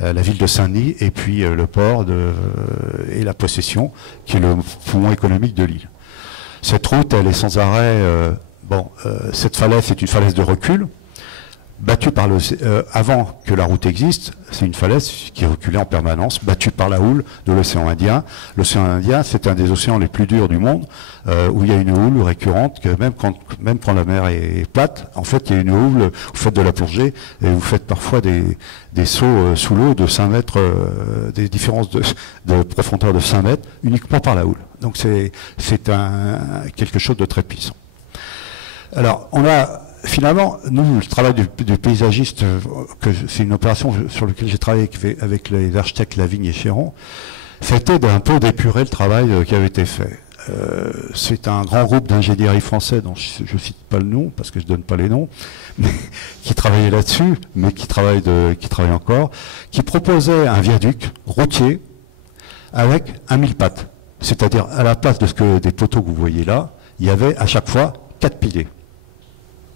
la ville de Saint-Denis et puis le port et la Possession, qui est le poumon économique de l'île. Cette route, elle est sans arrêt... cette falaise, c'est une falaise de recul. battue par avant que la route existe, c'est une falaise qui reculait en permanence, battue par la houle de l'océan Indien. L'océan Indien, c'est un des océans les plus durs du monde, où il y a une houle récurrente, que même quand la mer est plate, en fait, il y a une houle, vous faites de la plongée, et vous faites parfois des sauts sous l'eau de 5 mètres, des différences de profondeur de 5 mètres, uniquement par la houle. Donc c'est quelque chose de très puissant. Alors, on a finalement, nous, le travail du paysagiste, c'est une opération sur laquelle j'ai travaillé avec les architectes Lavigne et Chéron, c'était d'un peu d'épurer le travail qui avait été fait. C'est un grand groupe d'ingénierie français dont je ne cite pas le nom, parce que je ne donne pas les noms, mais, qui travaillait là-dessus, mais qui travaille encore, qui proposait un viaduc routier avec un mille-pattes. C'est-à-dire, à la place des poteaux que vous voyez là, il y avait à chaque fois 4 piliers.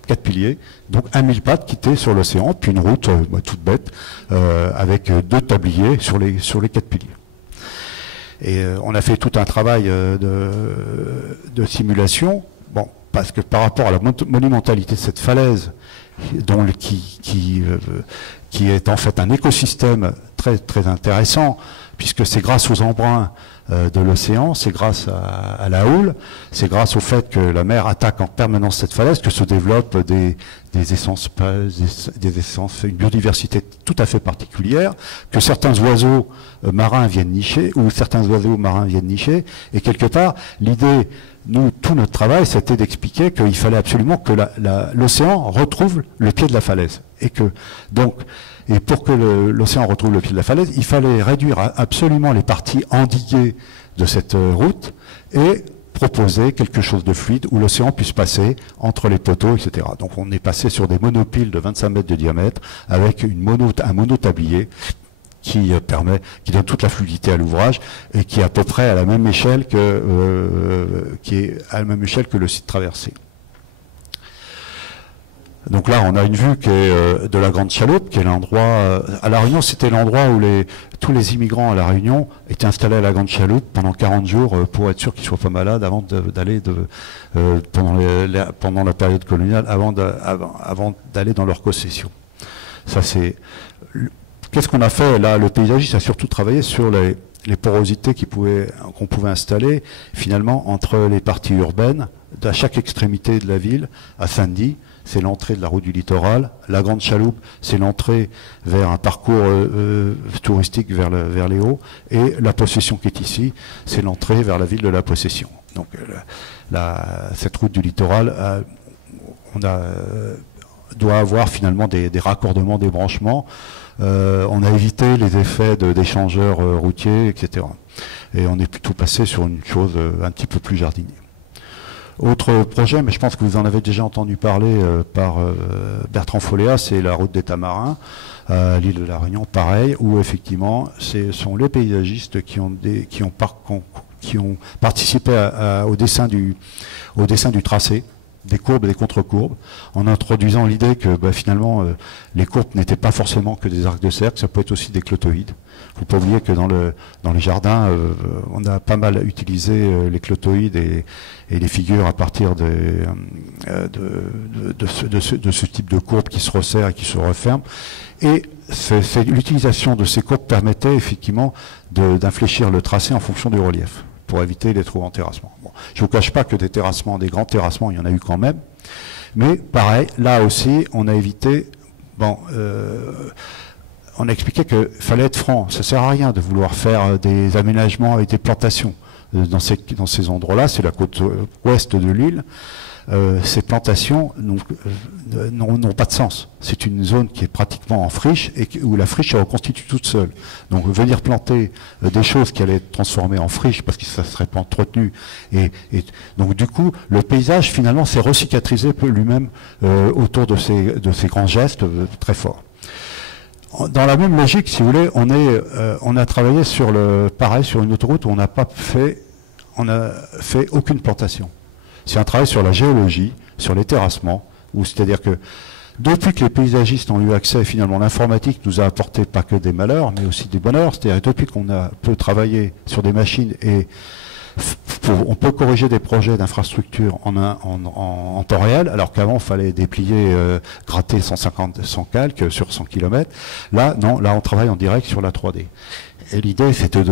4 piliers, donc un mille-pattes qui était sur l'océan, puis une route toute bête, avec 2 tabliers sur les 4 piliers. Et on a fait tout un travail de simulation, bon, parce que par rapport à la monumentalité de cette falaise, qui est en fait un écosystème très, très intéressant, puisque c'est grâce aux embruns de l'océan, c'est grâce à la houle, c'est grâce au fait que la mer attaque en permanence cette falaise que se développent des essences, une biodiversité tout à fait particulière, que certains oiseaux marins viennent nicher, et quelque part, l'idée, tout notre travail, c'était d'expliquer qu'il fallait absolument que l'océan retrouve le pied de la falaise. Et pour que l'océan retrouve le pied de la falaise, il fallait réduire absolument les parties endiguées de cette route et proposer quelque chose de fluide où l'océan puisse passer entre les poteaux, etc. Donc on est passé sur des monopiles de 25 mètres de diamètre avec un monotablier qui donne toute la fluidité à l'ouvrage et qui est à peu près à la même échelle que le site traversé. Donc là, on a une vue qui est de la Grande Chaloupe, qui est l'endroit... à La Réunion, c'était l'endroit où tous les immigrants à La Réunion étaient installés à la Grande Chaloupe pendant 40 jours pour être sûr qu'ils ne soient pas malades avant d'aller pendant la période coloniale, avant d'aller dans leur possession. Ça, c'est... Qu'est-ce qu'on a fait là? Le paysagiste a surtout travaillé sur les porosités qu'on pouvait installer finalement entre les parties urbaines, à chaque extrémité de la ville, à Saint-Denis, c'est l'entrée de la route du littoral. La Grande Chaloupe, c'est l'entrée vers un parcours touristique vers les Hauts. Et la Possession qui est ici, c'est l'entrée vers la ville de la Possession. Donc cette route du littoral, doit avoir finalement des raccordements, des branchements. On a évité les effets d'échangeurs routiers, etc. Et on est plutôt passé sur une chose un petit peu plus jardinière. Autre projet, mais je pense que vous en avez déjà entendu parler par Bertrand Folléa, c'est la route des Tamarins, à l'île de la Réunion, pareil, où effectivement, ce sont les paysagistes qui ont participé au dessin du tracé, des courbes et des contre-courbes, en introduisant l'idée que finalement, les courbes n'étaient pas forcément que des arcs de cercle, ça peut être aussi des clotoïdes. Il ne faut pas oublier que dans les jardins, on a pas mal utilisé les clotoïdes et les figures à partir de ce type de courbes qui se resserrent et qui se referment. Et l'utilisation de ces courbes permettait effectivement d'infléchir le tracé en fonction du relief, pour éviter les trop grands terrassements. Bon, je ne vous cache pas que des grands terrassements, il y en a eu quand même. Mais pareil, là aussi, on a évité... on a expliqué qu'il fallait être franc. Ça ne sert à rien de vouloir faire des aménagements avec des plantations. Dans ces endroits-là, c'est la côte ouest de l'île. Ces plantations n'ont pas de sens. C'est une zone qui est pratiquement en friche et où la friche se reconstitue toute seule. Donc venir planter des choses qui allaient être transformées en friche parce que ça ne serait pas entretenu. Et donc du coup, le paysage finalement s'est recicatrisé lui-même autour de ces grands gestes très forts. Dans la même logique, si vous voulez, on a travaillé sur une autoroute où on n'a fait aucune plantation. C'est un travail sur la géologie, sur les terrassements, c'est-à-dire que depuis que les paysagistes ont eu accès, finalement, l'informatique nous a apporté pas que des malheurs, mais aussi des bonheurs. C'est-à-dire depuis qu'on peut travailler sur des machines et on peut corriger des projets d'infrastructure en temps réel, alors qu'avant, il fallait déplier, gratter 100 calques sur 100 km. Là, non, là, on travaille en direct sur la 3D. Et l'idée, c'était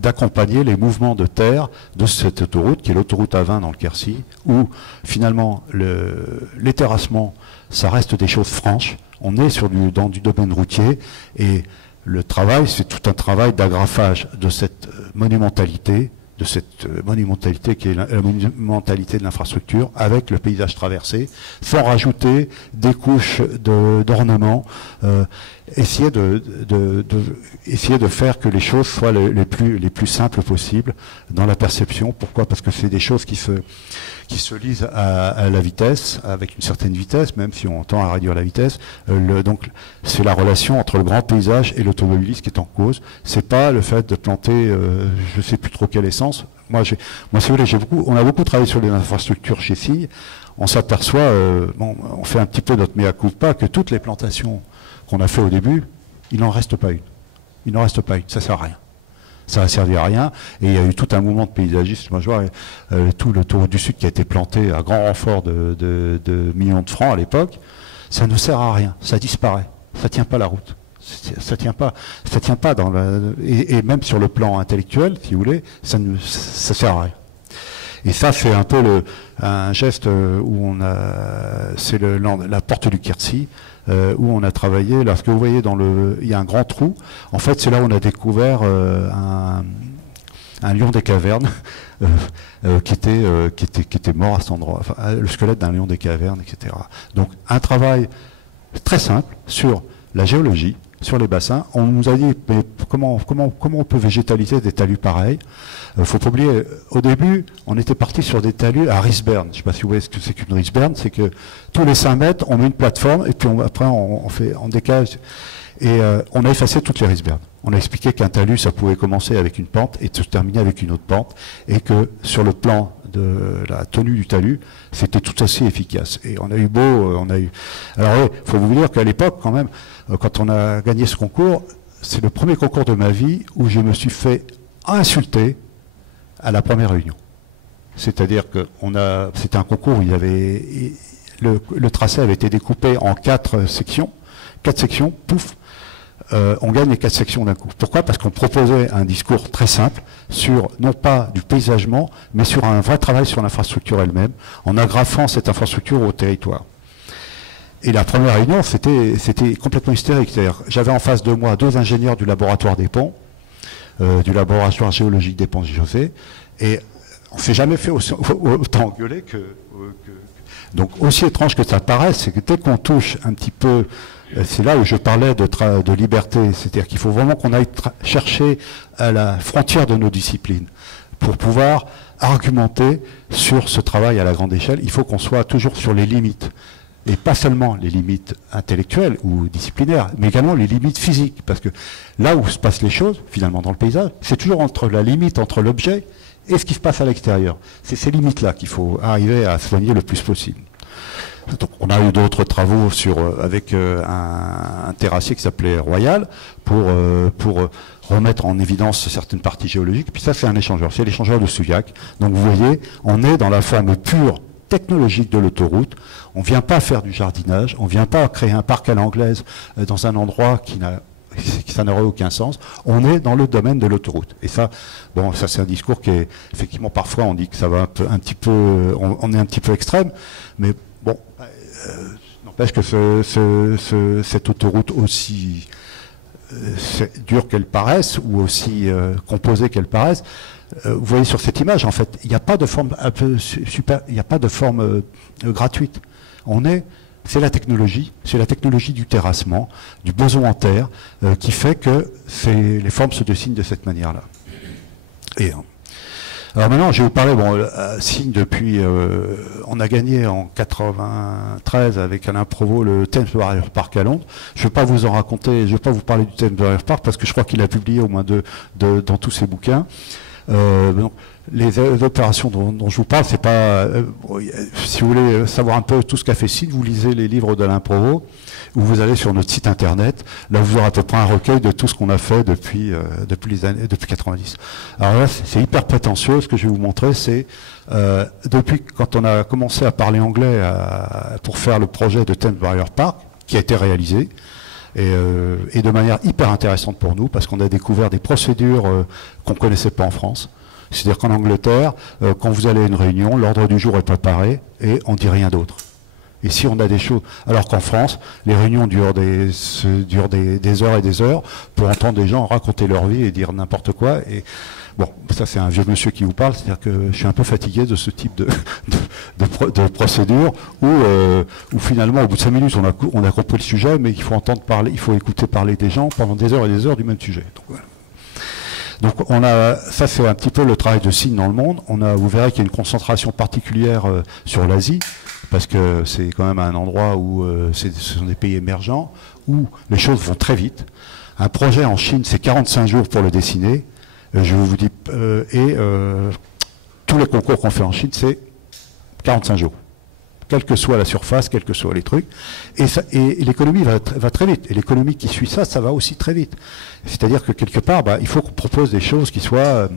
d'accompagner les mouvements de terre de cette autoroute, qui est l'autoroute A20 dans le Quercy, où finalement, les terrassements, ça reste des choses franches. On est dans du domaine routier, et le travail, c'est tout un travail d'agrafage de cette monumentalité, qui est la monumentalité de l'infrastructure, avec le paysage traversé, sans rajouter des couches d'ornement, essayer de faire que les choses soient les plus simples possibles dans la perception. Pourquoi? Parce que c'est des choses qui se lisent à la vitesse, avec une certaine vitesse, même si on tend à réduire la vitesse. Donc c'est la relation entre le grand paysage et l'automobiliste qui est en cause. C'est pas le fait de planter, je sais plus trop quelle essence. Moi, si vous voulez, on a beaucoup travaillé sur les infrastructures chez SIG. On s'aperçoit, on fait un petit peu notre mea culpa, que toutes les plantations qu'on a fait au début, il n'en reste pas une. Il n'en reste pas une. Ça sert à rien. Ça va servir à rien. Et il y a eu tout un mouvement de paysagistes. Moi, je vois tout le Tour du Sud qui a été planté à grand renfort de millions de francs à l'époque. Ça ne sert à rien. Ça disparaît. Ça tient pas la route. Ça tient pas dans et même sur le plan intellectuel, si vous voulez, ça sert à rien. Et ça, c'est un peu un geste où c'est la porte du Quercy, où on a travaillé. Lorsque vous voyez il y a un grand trou. En fait, c'est là où on a découvert un lion des cavernes qui était mort à cet endroit. Enfin, le squelette d'un lion des cavernes, etc. Donc, un travail très simple sur la géologie, sur les bassins. On nous a dit, mais comment on peut végétaliser des talus pareils? Faut pas oublier, au début, on était parti sur des talus à Risberne. Je ne sais pas si vous voyez ce que c'est qu'une Risberne, c'est que tous les 5 mètres, on met une plateforme, et puis après, on décale. Et on a effacé toutes les Risbernes. On a expliqué qu'un talus, ça pouvait commencer avec une pente et se terminer avec une autre pente, et que sur le plan de la tenue du talus, c'était tout assez efficace. Et on a eu Alors oui, il faut vous dire qu'à l'époque, quand même, quand on a gagné ce concours, c'est le premier concours de ma vie où je me suis fait insulter à la première réunion. C'est-à-dire que c'était un concours où le tracé avait été découpé en 4 sections. 4 sections, pouf, on gagne les 4 sections d'un coup. Pourquoi? Parce qu'on proposait un discours très simple sur, non pas du paysagement, mais sur un vrai travail sur l'infrastructure elle-même, en agrafant cette infrastructure au territoire. Et la première réunion, c'était complètement hystérique. C'est-à-dire, j'avais en face de moi 2 ingénieurs du laboratoire des ponts, du laboratoire géologique des ponts José, et on ne s'est jamais fait autant engueuler donc, aussi étrange que ça paraisse, c'est que dès qu'on touche un petit peu, c'est là où je parlais de liberté, c'est-à-dire qu'il faut vraiment qu'on aille chercher à la frontière de nos disciplines pour pouvoir argumenter sur ce travail à la grande échelle. Il faut qu'on soit toujours sur les limites, et pas seulement les limites intellectuelles ou disciplinaires, mais également les limites physiques, parce que là où se passent les choses, finalement dans le paysage, c'est toujours la limite entre l'objet et ce qui se passe à l'extérieur. C'est ces limites-là qu'il faut arriver à soigner le plus possible. Donc, on a eu d'autres travaux avec un terrassier qui s'appelait Royal pour remettre en évidence certaines parties géologiques. Puis ça, c'est un échangeur. C'est l'échangeur de Souillac. Donc vous voyez, on est dans la forme pure technologique de l'autoroute. On ne vient pas faire du jardinage, on ne vient pas créer un parc à l'anglaise dans un endroit ça n'aurait aucun sens. On est dans le domaine de l'autoroute. Et ça, ça c'est un discours qui est, effectivement, parfois on dit que ça va on est un petit peu extrême, mais bon, n'empêche que cette autoroute, aussi dure qu'elle paraisse, ou aussi composée qu'elle paraisse, vous voyez sur cette image, en fait, il n'y a pas de forme gratuite. C'est la technologie du terrassement, du boson en terre, qui fait que les formes se dessinent de cette manière-là. Alors maintenant, je vais vous parler, SIG depuis, on a gagné en 93 avec Alain Provost le Thames Barrier Park à Londres. Je ne vais pas vous en raconter, je ne vais pas vous parler du Thames Barrier Park parce que je crois qu'il a publié au moins dans tous ses bouquins. Donc, les opérations dont je vous parle, c'est pas... si vous voulez savoir un peu tout ce qu'a fait Sid, vous lisez les livres d'Alain Provost, ou vous allez sur notre site internet, là vous aurez à peu près un recueil de tout ce qu'on a fait depuis 90. Alors là, c'est hyper prétentieux. Ce que je vais vous montrer, c'est depuis quand on a commencé à parler anglais pour faire le projet de Thames Barrier Park, qui a été réalisé, et de manière hyper intéressante pour nous, parce qu'on a découvert des procédures qu'on ne connaissait pas en France. C'est-à-dire qu'en Angleterre, quand vous allez à une réunion, l'ordre du jour est préparé et on ne dit rien d'autre. Et si on a des choses... Alors qu'en France, les réunions durent des heures et des heures pour entendre des gens raconter leur vie et dire n'importe quoi. Et bon, ça c'est un vieux monsieur qui vous parle, c'est-à-dire que je suis un peu fatigué de ce type de procédure où finalement, au bout de 5 minutes, on a compris le sujet, mais il faut entendre parler, il faut écouter parler des gens pendant des heures et des heures du même sujet. Donc, voilà. Donc ça c'est un petit peu le travail de Sid dans le monde. Vous verrez qu'il y a une concentration particulière sur l'Asie, parce que c'est quand même un endroit où ce sont des pays émergents, où les choses vont très vite. Un projet en Chine, c'est 45 jours pour le dessiner. Je vous dis, tous les concours qu'on fait en Chine, c'est 45 jours. Quelle que soit la surface, quels que soient les trucs. Et l'économie va très vite. Et l'économie qui suit ça, ça va aussi très vite. C'est-à-dire que quelque part, il faut qu'on propose des choses qui soient...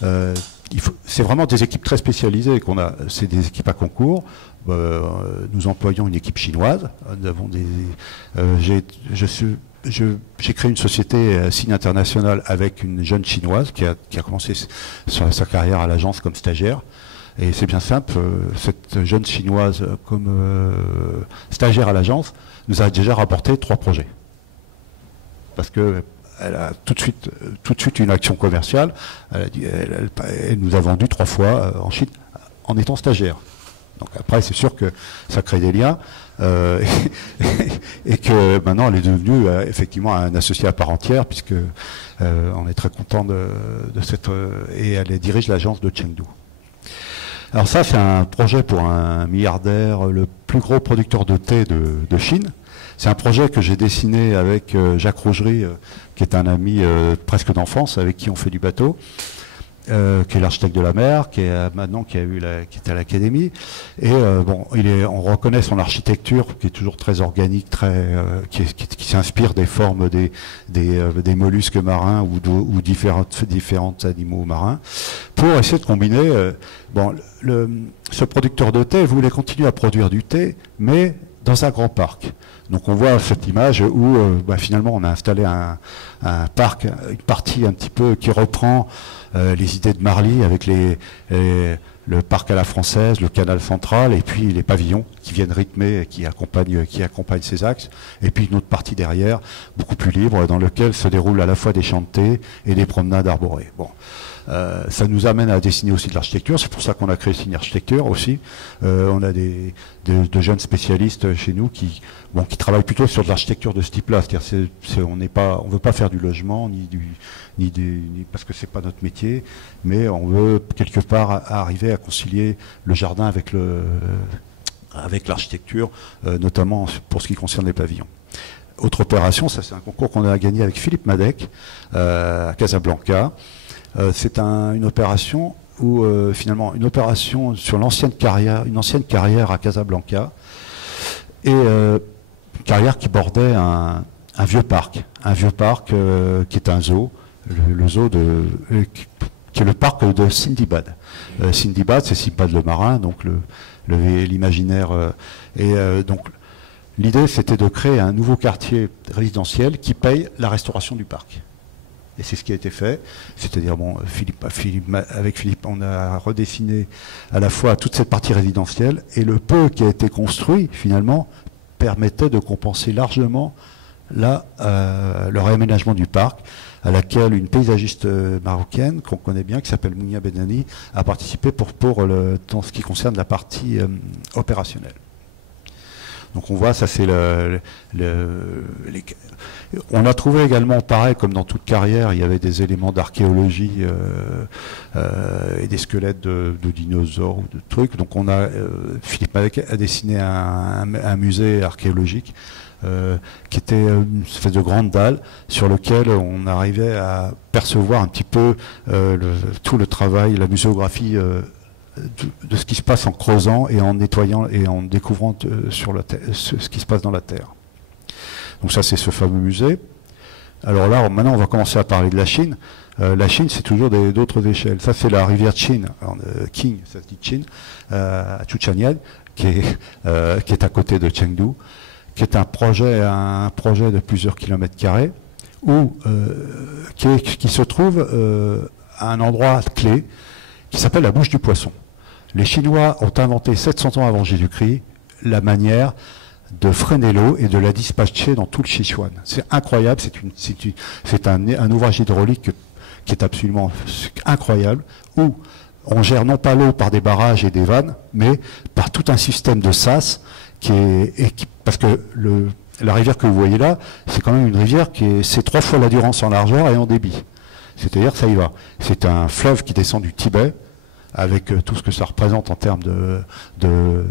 c'est vraiment des équipes très spécialisées qu'on a. C'est des équipes à concours. Nous employons une équipe chinoise. Nous avons j'ai créé une société signe international avec une jeune chinoise qui a commencé sa carrière à l'agence comme stagiaire. Et c'est bien simple, cette jeune chinoise comme stagiaire à l'agence nous a déjà rapporté 3 projets. Parce que elle a tout de suite une action commerciale. Elle nous a vendu 3 fois en Chine en étant stagiaire. Donc après, c'est sûr que ça crée des liens et que maintenant, elle est devenue effectivement un associé à part entière, puisque on est très content de cette... et elle dirige l'agence de Chengdu. Alors ça, c'est un projet pour un milliardaire, le plus gros producteur de thé de Chine. C'est un projet que j'ai dessiné avec Jacques Rougerie, qui est un ami presque d'enfance, avec qui on fait du bateau, qui est l'architecte de la mer, qui est à l'académie. Et on reconnaît son architecture, qui est toujours très organique, qui s'inspire des formes des mollusques marins ou différents animaux marins, pour essayer de combiner. Ce producteur de thé voulait continuer à produire du thé, mais dans un grand parc. Donc on voit cette image où finalement on a installé un parc, une partie un petit peu qui reprend les idées de Marly avec le parc à la française, le canal central et puis les pavillons qui viennent rythmer, qui accompagnent ces axes. Et puis une autre partie derrière, beaucoup plus libre, dans lequel se déroulent à la fois des chants de thé et des promenades arborées. Bon. Ça nous amène à dessiner aussi de l'architecture, c'est pour ça qu'on a créé Signe Architecture aussi. On a de jeunes spécialistes chez nous qui travaillent plutôt sur de l'architecture de ce type-là. C'est-à-dire on ne veut pas faire du logement, parce que c'est pas notre métier, mais on veut quelque part arriver à concilier le jardin avec l'architecture, notamment pour ce qui concerne les pavillons. Autre opération, ça c'est un concours qu'on a gagné avec Philippe Madec à Casablanca. C'est une opération où finalement une opération sur une ancienne carrière à Casablanca, et une carrière qui bordait un vieux parc qui est un zoo, le zoo qui est le parc de Sindibad. Sindibad, c'est Sindbad le marin, donc l'imaginaire. Donc l'idée, c'était de créer un nouveau quartier résidentiel qui paye la restauration du parc. Et c'est ce qui a été fait. C'est-à-dire, avec Philippe, on a redessiné à la fois toute cette partie résidentielle, et le peu qui a été construit, finalement, permettait de compenser largement le réaménagement du parc, à laquelle une paysagiste marocaine qu'on connaît bien, qui s'appelle Mounia Benani, a participé dans ce qui concerne la partie opérationnelle. Donc on voit, ça c'est on a trouvé également, pareil, comme dans toute carrière, il y avait des éléments d'archéologie et des squelettes de dinosaures ou de trucs. Donc Philippe Malek a dessiné un musée archéologique qui était une espèce de grande dalle sur lequel on arrivait à percevoir un petit peu tout le travail, la muséographie de ce qui se passe en creusant et en nettoyant et en découvrant sur la terre, ce qui se passe dans la Terre. Donc ça, c'est ce fameux musée. Alors là, maintenant, on va commencer à parler de la Chine. La Chine, c'est toujours d'autres échelles. Ça, c'est la rivière Qin, Qing, ça se dit Qin, à Chuchanian, qui est à côté de Chengdu, qui est un projet de plusieurs kilomètres carrés, qui se trouve à un endroit clé qui s'appelle la bouche du poisson. Les Chinois ont inventé 700 ans avant Jésus-Christ la manière de freiner l'eau et de la dispatcher dans tout le Sichuan. C'est incroyable, c'est un ouvrage hydraulique qui est absolument incroyable, où on gère non pas l'eau par des barrages et des vannes, mais par tout un système de sas parce que la rivière que vous voyez là, c'est quand même une rivière c'est 3 fois la Durance en largeur et en débit. C'est-à-dire que ça y va. C'est un fleuve qui descend du Tibet, avec tout ce que ça représente en termes de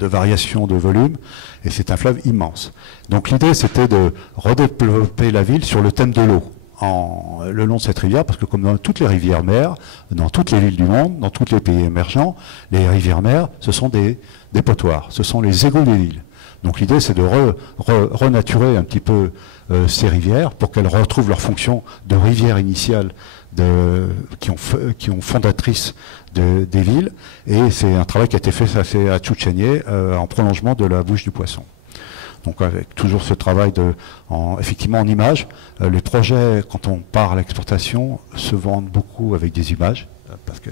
variation de volume, et c'est un fleuve immense. Donc l'idée, c'était de redévelopper la ville sur le thème de l'eau, le long de cette rivière, parce que comme dans toutes les rivières-mers, dans toutes les villes du monde, dans tous les pays émergents, les rivières-mers, ce sont des potoirs, ce sont les égouts des villes. Donc l'idée, c'est de renaturer un petit peu ces rivières pour qu'elles retrouvent leur fonction de rivière initiale qui ont fondatrice des villes. Et c'est un travail qui a été fait à Tchouchanié en prolongement de la bouche du poisson. Donc avec toujours ce travail effectivement en images. Les projets, quand on part à l'exportation, se vendent beaucoup avec des images. Parce que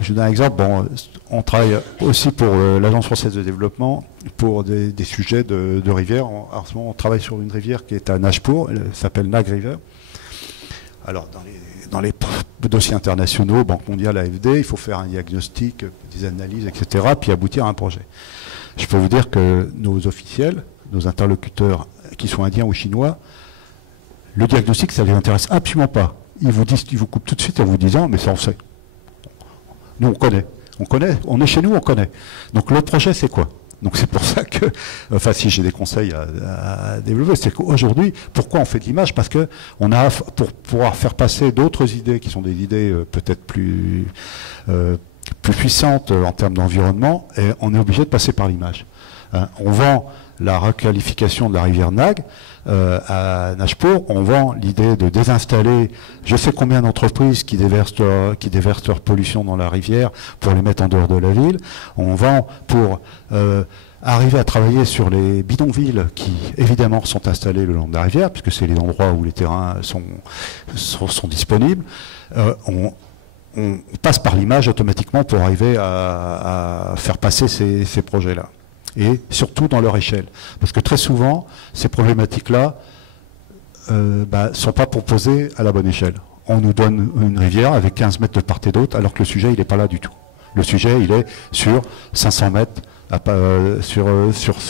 je vous donne un exemple. Bon, on travaille aussi pour l'Agence française de développement pour des sujets de rivières. En ce moment, on travaille sur une rivière qui est à Nagpur, elle s'appelle Nag River. Alors, dans les dossiers internationaux, Banque mondiale, AFD, il faut faire un diagnostic, des analyses, etc., puis aboutir à un projet. Je peux vous dire que nos officiels, nos interlocuteurs, qui sont indiens ou chinois, le diagnostic, ça ne les intéresse absolument pas. Ils vous coupent tout de suite en vous disant, mais ça on sait. Nous, on connaît, on est chez nous, on connaît. Donc le projet, c'est quoi? Donc c'est pour ça que, enfin si j'ai des conseils à développer, c'est qu'aujourd'hui, pourquoi on fait de l'image? Parce que pour pouvoir faire passer d'autres idées, qui sont des idées peut-être plus puissantes en termes d'environnement, et on est obligé de passer par l'image. On vend la requalification de la rivière Nag à Nagpur, on vend l'idée de désinstaller je sais combien d'entreprises qui déversent leur pollution dans la rivière pour les mettre en dehors de la ville. On vend pour arriver à travailler sur les bidonvilles qui évidemment sont installés le long de la rivière, puisque c'est les endroits où les terrains sont disponibles. On passe par l'image automatiquement pour arriver à faire passer ces projets-là. Et surtout dans leur échelle. Parce que très souvent, ces problématiques-là sont pas proposées à la bonne échelle. On nous donne une rivière avec 15 mètres de part et d'autre, alors que le sujet, il n'est pas là du tout. Le sujet, il est sur 500 mètres, sur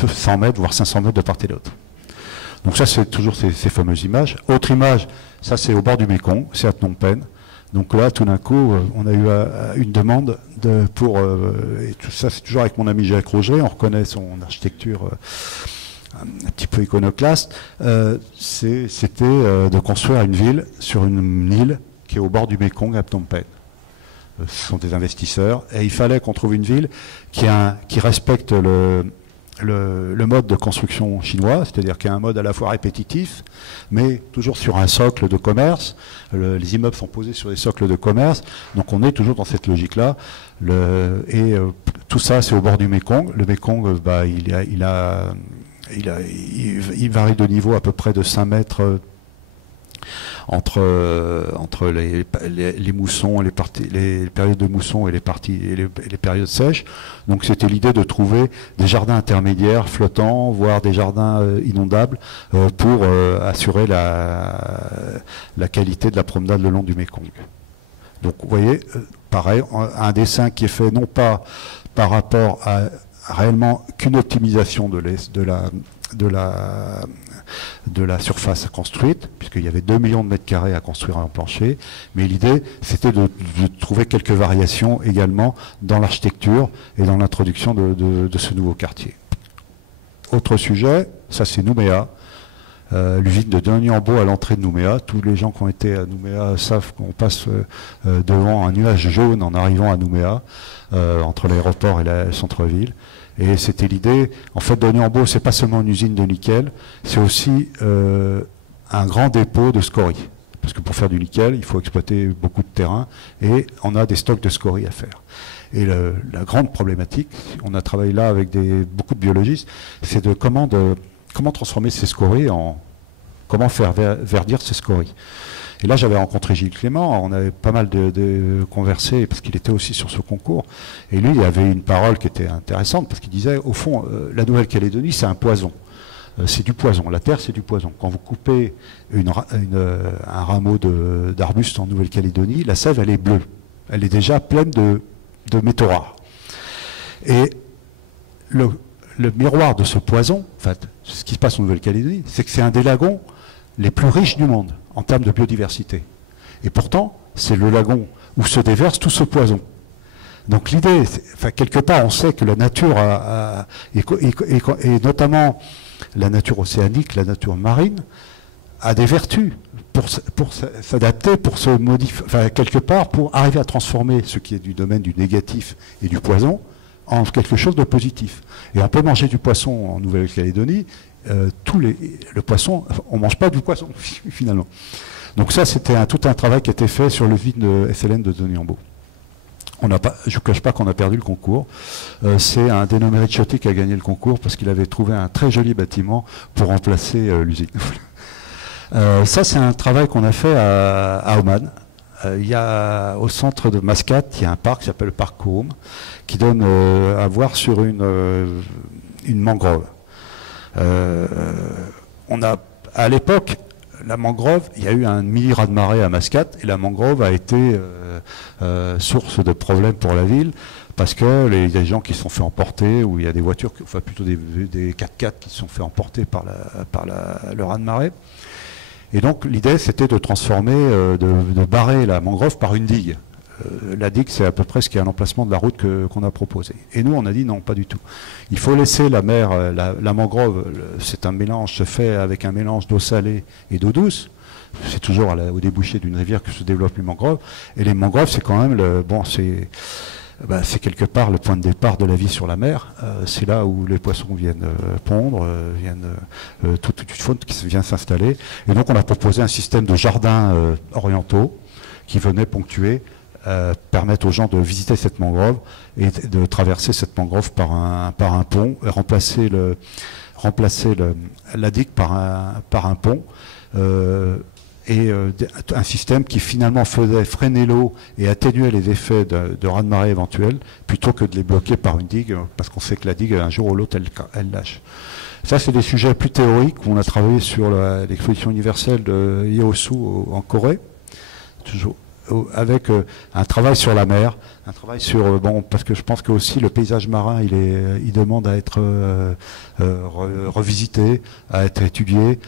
100 mètres, voire 500 mètres de part et d'autre. Donc ça, c'est toujours ces fameuses images. Autre image, ça c'est au bord du Mékong, c'est à Phnom Penh. Donc là, tout d'un coup, on a eu une demande et tout ça, c'est toujours avec mon ami Jacques Roger, on reconnaît son architecture un petit peu iconoclaste. C'était de construire une ville sur une île qui est au bord du Mékong à Phnom Penh. Ce sont des investisseurs, et il fallait qu'on trouve une ville qui respecte le mode de construction chinois, c'est-à-dire qu'il y a un mode à la fois répétitif, mais toujours sur un socle de commerce. Les immeubles sont posés sur des socles de commerce, donc on est toujours dans cette logique-là. Tout ça, c'est au bord du Mékong. Le Mékong, il varie de niveau à peu près de 5 mètres entre les moussons, les périodes de mousson et les périodes sèches. Donc c'était l'idée de trouver des jardins intermédiaires flottants, voire des jardins inondables pour assurer la qualité de la promenade le long du Mékong. Donc vous voyez, pareil, un dessin qui est fait non pas par rapport à réellement qu'une optimisation de la surface construite, puisqu'il y avait 2 millions de mètres carrés à construire en plancher, mais l'idée c'était de trouver quelques variations également dans l'architecture et dans l'introduction de ce nouveau quartier. Autre sujet, ça c'est Nouméa, l'usine de Denis-en-Beau à l'entrée de Nouméa. Tous les gens qui ont été à Nouméa savent qu'on passe devant un nuage jaune en arrivant à Nouméa, entre l'aéroport et le centre-ville. Et c'était l'idée, en fait, Denis-en-Beau, c'est pas seulement une usine de nickel, c'est aussi un grand dépôt de scories. Parce que pour faire du nickel, il faut exploiter beaucoup de terrain, et on a des stocks de scories à faire. Et la grande problématique, on a travaillé là avec beaucoup de biologistes, c'est comment transformer ces scories comment faire verdir ces scories. Et là, j'avais rencontré Gilles Clément, on avait pas mal de conversé, parce qu'il était aussi sur ce concours. Et lui, il avait une parole qui était intéressante, parce qu'il disait, au fond, la Nouvelle-Calédonie, c'est un poison. C'est du poison. La terre, c'est du poison. Quand vous coupez un rameau d'arbuste en Nouvelle-Calédonie, la sève, elle est bleue. Elle est déjà pleine de métaux rares. Et le miroir de ce poison, en fait, ce qui se passe en Nouvelle-Calédonie, c'est que c'est un des lagons les plus riches du monde en termes de biodiversité. Et pourtant, c'est le lagon où se déverse tout ce poison. Donc l'idée, enfin, quelque part, on sait que la nature et notamment la nature océanique, la nature marine, a des vertus pour s'adapter, pour se modifier, enfin, quelque part, pour arriver à transformer ce qui est du domaine du négatif et du poison en quelque chose de positif. Et on peut manger du poisson en Nouvelle-Calédonie, le poisson, on ne mange pas du poisson, finalement. Donc ça, c'était tout un travail qui a été fait sur le vide de SLN de Denis-en-Beau. Je ne cache pas qu'on a perdu le concours. C'est un dénommé Ricciotti qui a gagné le concours parce qu'il avait trouvé un très joli bâtiment pour remplacer l'usine. Ça, c'est un travail qu'on a fait à Oman. Il y a au centre de Mascate, il y a un parc qui s'appelle le parc Coom, qui donne à voir sur une mangrove. À l'époque, la mangrove, il y a eu un mini raz-de-marée à Mascate, et la mangrove a été source de problèmes pour la ville, parce que il y a des gens qui se sont fait emporter, ou il y a des voitures, enfin plutôt des 4x4 qui se sont fait emporter par le raz-de-marée. Et donc l'idée, c'était de transformer, de barrer la mangrove par une digue. La digue, c'est à peu près ce qui est à l'emplacement de la route qu'on a proposé. Et nous, on a dit non, pas du tout. Il faut laisser la mer, la mangrove, c'est un mélange, se fait avec un mélange d'eau salée et d'eau douce. C'est toujours au débouché d'une rivière que se développent les mangroves. Et les mangroves, c'est quand même c'est quelque part le point de départ de la vie sur la mer. C'est là où les poissons viennent pondre, toute une faune qui vient s'installer. Et donc on a proposé un système de jardins orientaux qui venaient ponctuer, permettre aux gens de visiter cette mangrove et de traverser cette mangrove par un pont, et remplacer la digue par un pont. Un système qui finalement faisait freiner l'eau et atténuer les effets de raz-de-marée éventuels, plutôt que de les bloquer par une digue, parce qu'on sait que la digue, un jour ou l'autre, elle lâche. Ça, c'est des sujets plus théoriques, où on a travaillé sur l'exposition universelle de Yeosu en Corée, toujours avec un travail sur la mer, un travail sur parce que je pense que aussi le paysage marin il demande à être revisité, à être étudié,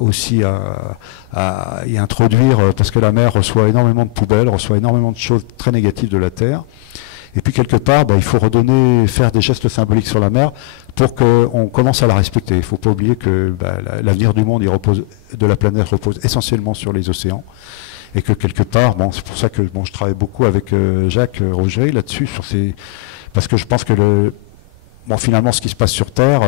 aussi à y introduire, parce que la mer reçoit énormément de poubelles, reçoit énormément de choses très négatives de la terre. Et puis quelque part, il faut faire des gestes symboliques sur la mer pour qu'on commence à la respecter. Il ne faut pas oublier que l'avenir du monde de la planète repose essentiellement sur les océans. Et que quelque part, c'est pour ça que je travaille beaucoup avec Jacques Roger là-dessus, parce que je pense que finalement, ce qui se passe sur Terre,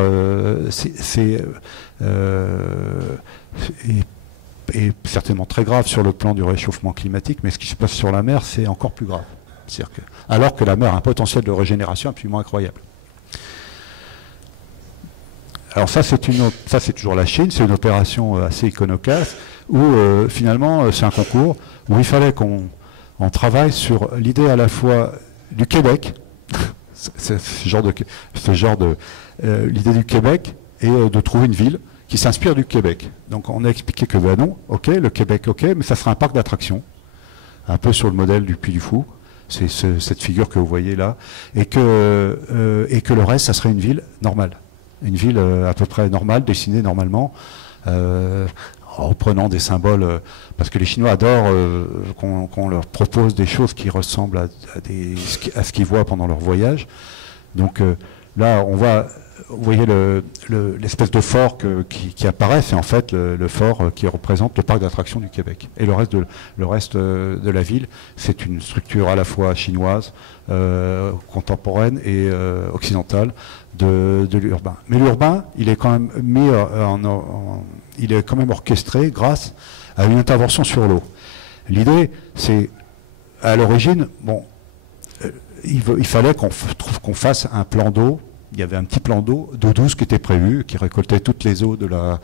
est certainement très grave sur le plan du réchauffement climatique, mais ce qui se passe sur la mer, c'est encore plus grave. Alors que la mer a un potentiel de régénération absolument incroyable. Alors ça, c'est toujours la Chine, c'est une opération assez iconoclaste, où finalement, c'est un concours où il fallait qu'on travaille sur l'idée à la fois du Québec, l'idée du Québec, et de trouver une ville qui s'inspire du Québec. Donc on a expliqué que non, ok, le Québec, ok, mais ça sera un parc d'attractions, un peu sur le modèle du Puy du Fou, C'est cette figure que vous voyez là, et que le reste, ça serait une ville normale. Une ville à peu près normale, dessinée normalement, en reprenant des symboles, parce que les Chinois adorent qu'on leur propose des choses qui ressemblent à ce qu'ils voient pendant leur voyage. Donc là, on voit, vous voyez l'espèce de fort qui apparaît, c'est en fait le fort qui représente le parc d'attractions du Québec. Et le reste de la ville, c'est une structure à la fois chinoise, contemporaine et occidentale de l'urbain. Mais l'urbain, il est quand même mis il est quand même orchestré grâce à une intervention sur l'eau. L'idée, c'est, à l'origine, bon, il fallait qu'on fasse un plan d'eau. Il y avait un petit plan d'eau douce qui était prévu, qui récoltait toutes les eaux de la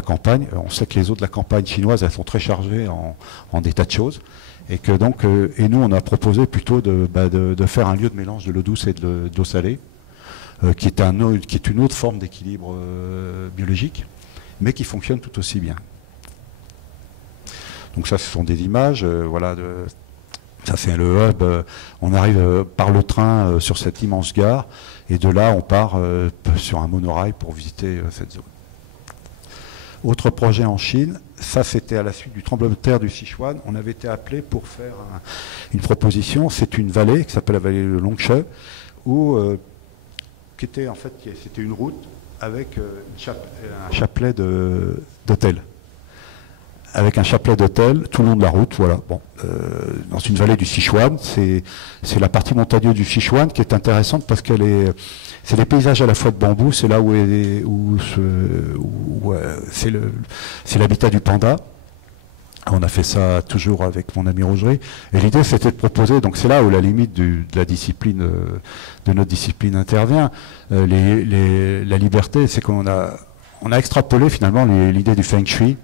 campagne. On sait que les eaux de la campagne chinoise, elles sont très chargées en des tas de choses. Et que donc, et nous, on a proposé plutôt de faire un lieu de mélange de l'eau douce et de l'eau salée, qui est une autre forme d'équilibre biologique, mais qui fonctionne tout aussi bien. Donc ça, ce sont des images, voilà. Ça, c'est le hub. On arrive par le train sur cette immense gare, et de là, on part sur un monorail pour visiter cette zone. Autre projet en Chine, ça c'était à la suite du tremblement de terre du Sichuan. On avait été appelé pour faire une proposition. C'est une vallée qui s'appelle la vallée de Longshe, c'était une route avec un chapelet d'hôtels. Avec un chapelet d'hôtels tout le long de la route, voilà. Bon, dans une vallée du Sichuan, c'est la partie montagneuse du Sichuan qui est intéressante parce c'est des paysages à la fois de bambou, c'est là où c'est l'habitat du panda. On a fait ça toujours avec mon ami Roger. Et l'idée, c'était de proposer, donc c'est là où la limite de notre discipline intervient. La liberté, c'est qu'on a extrapolé finalement l'idée du Feng Shui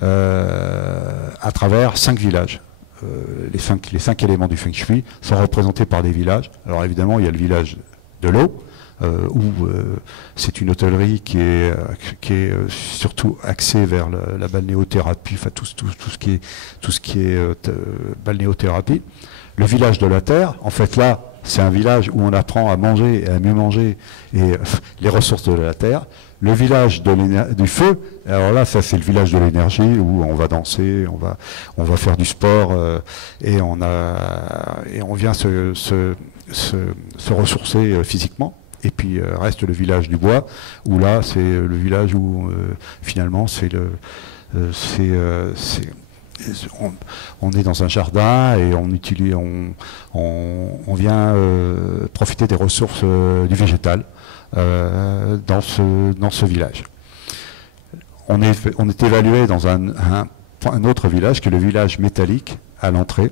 à travers 5 villages. Les 5 éléments du Feng Shui sont représentés par des villages. Alors évidemment, il y a le village de l'eau, où c'est une hôtellerie qui est surtout axée vers la balnéothérapie, enfin tout ce qui est balnéothérapie. Le village de la terre, en fait là, c'est un village où on apprend à manger et à mieux manger et les ressources de la terre. Le village du feu, alors là, ça c'est le village de l'énergie où on va danser, on va faire du sport et on vient se ressourcer physiquement. Et puis reste le village du bois, où là c'est le village où finalement on est dans un jardin et on vient profiter des ressources du végétal dans ce village. On est évalué dans un autre village qui est le village métallique à l'entrée,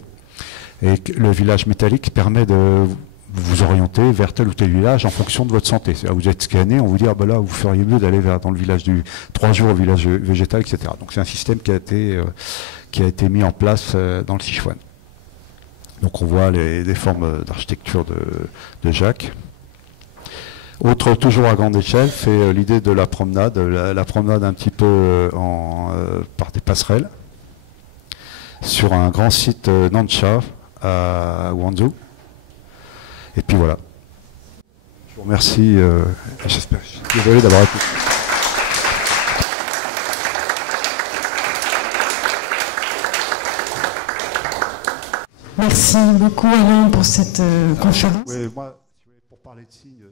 et le village métallique permet de vous orienter vers tel ou tel village en fonction de votre santé. Vous êtes scanné, on vous dit ah ben là vous feriez mieux d'aller dans le village du 3 jours au village végétal, etc. Donc c'est un système qui a été mis en place dans le Sichuan. Donc on voit des formes d'architecture de Jacques. Autre, toujours à grande échelle, c'est l'idée de la promenade, la promenade un petit peu par des passerelles sur un grand site Nansha à Guangzhou. Et puis voilà. Je vous remercie. J'espère. Je suis désolé d'avoir écouté. Merci beaucoup Alain pour cette conférence. Oui, moi, pour parler de signes,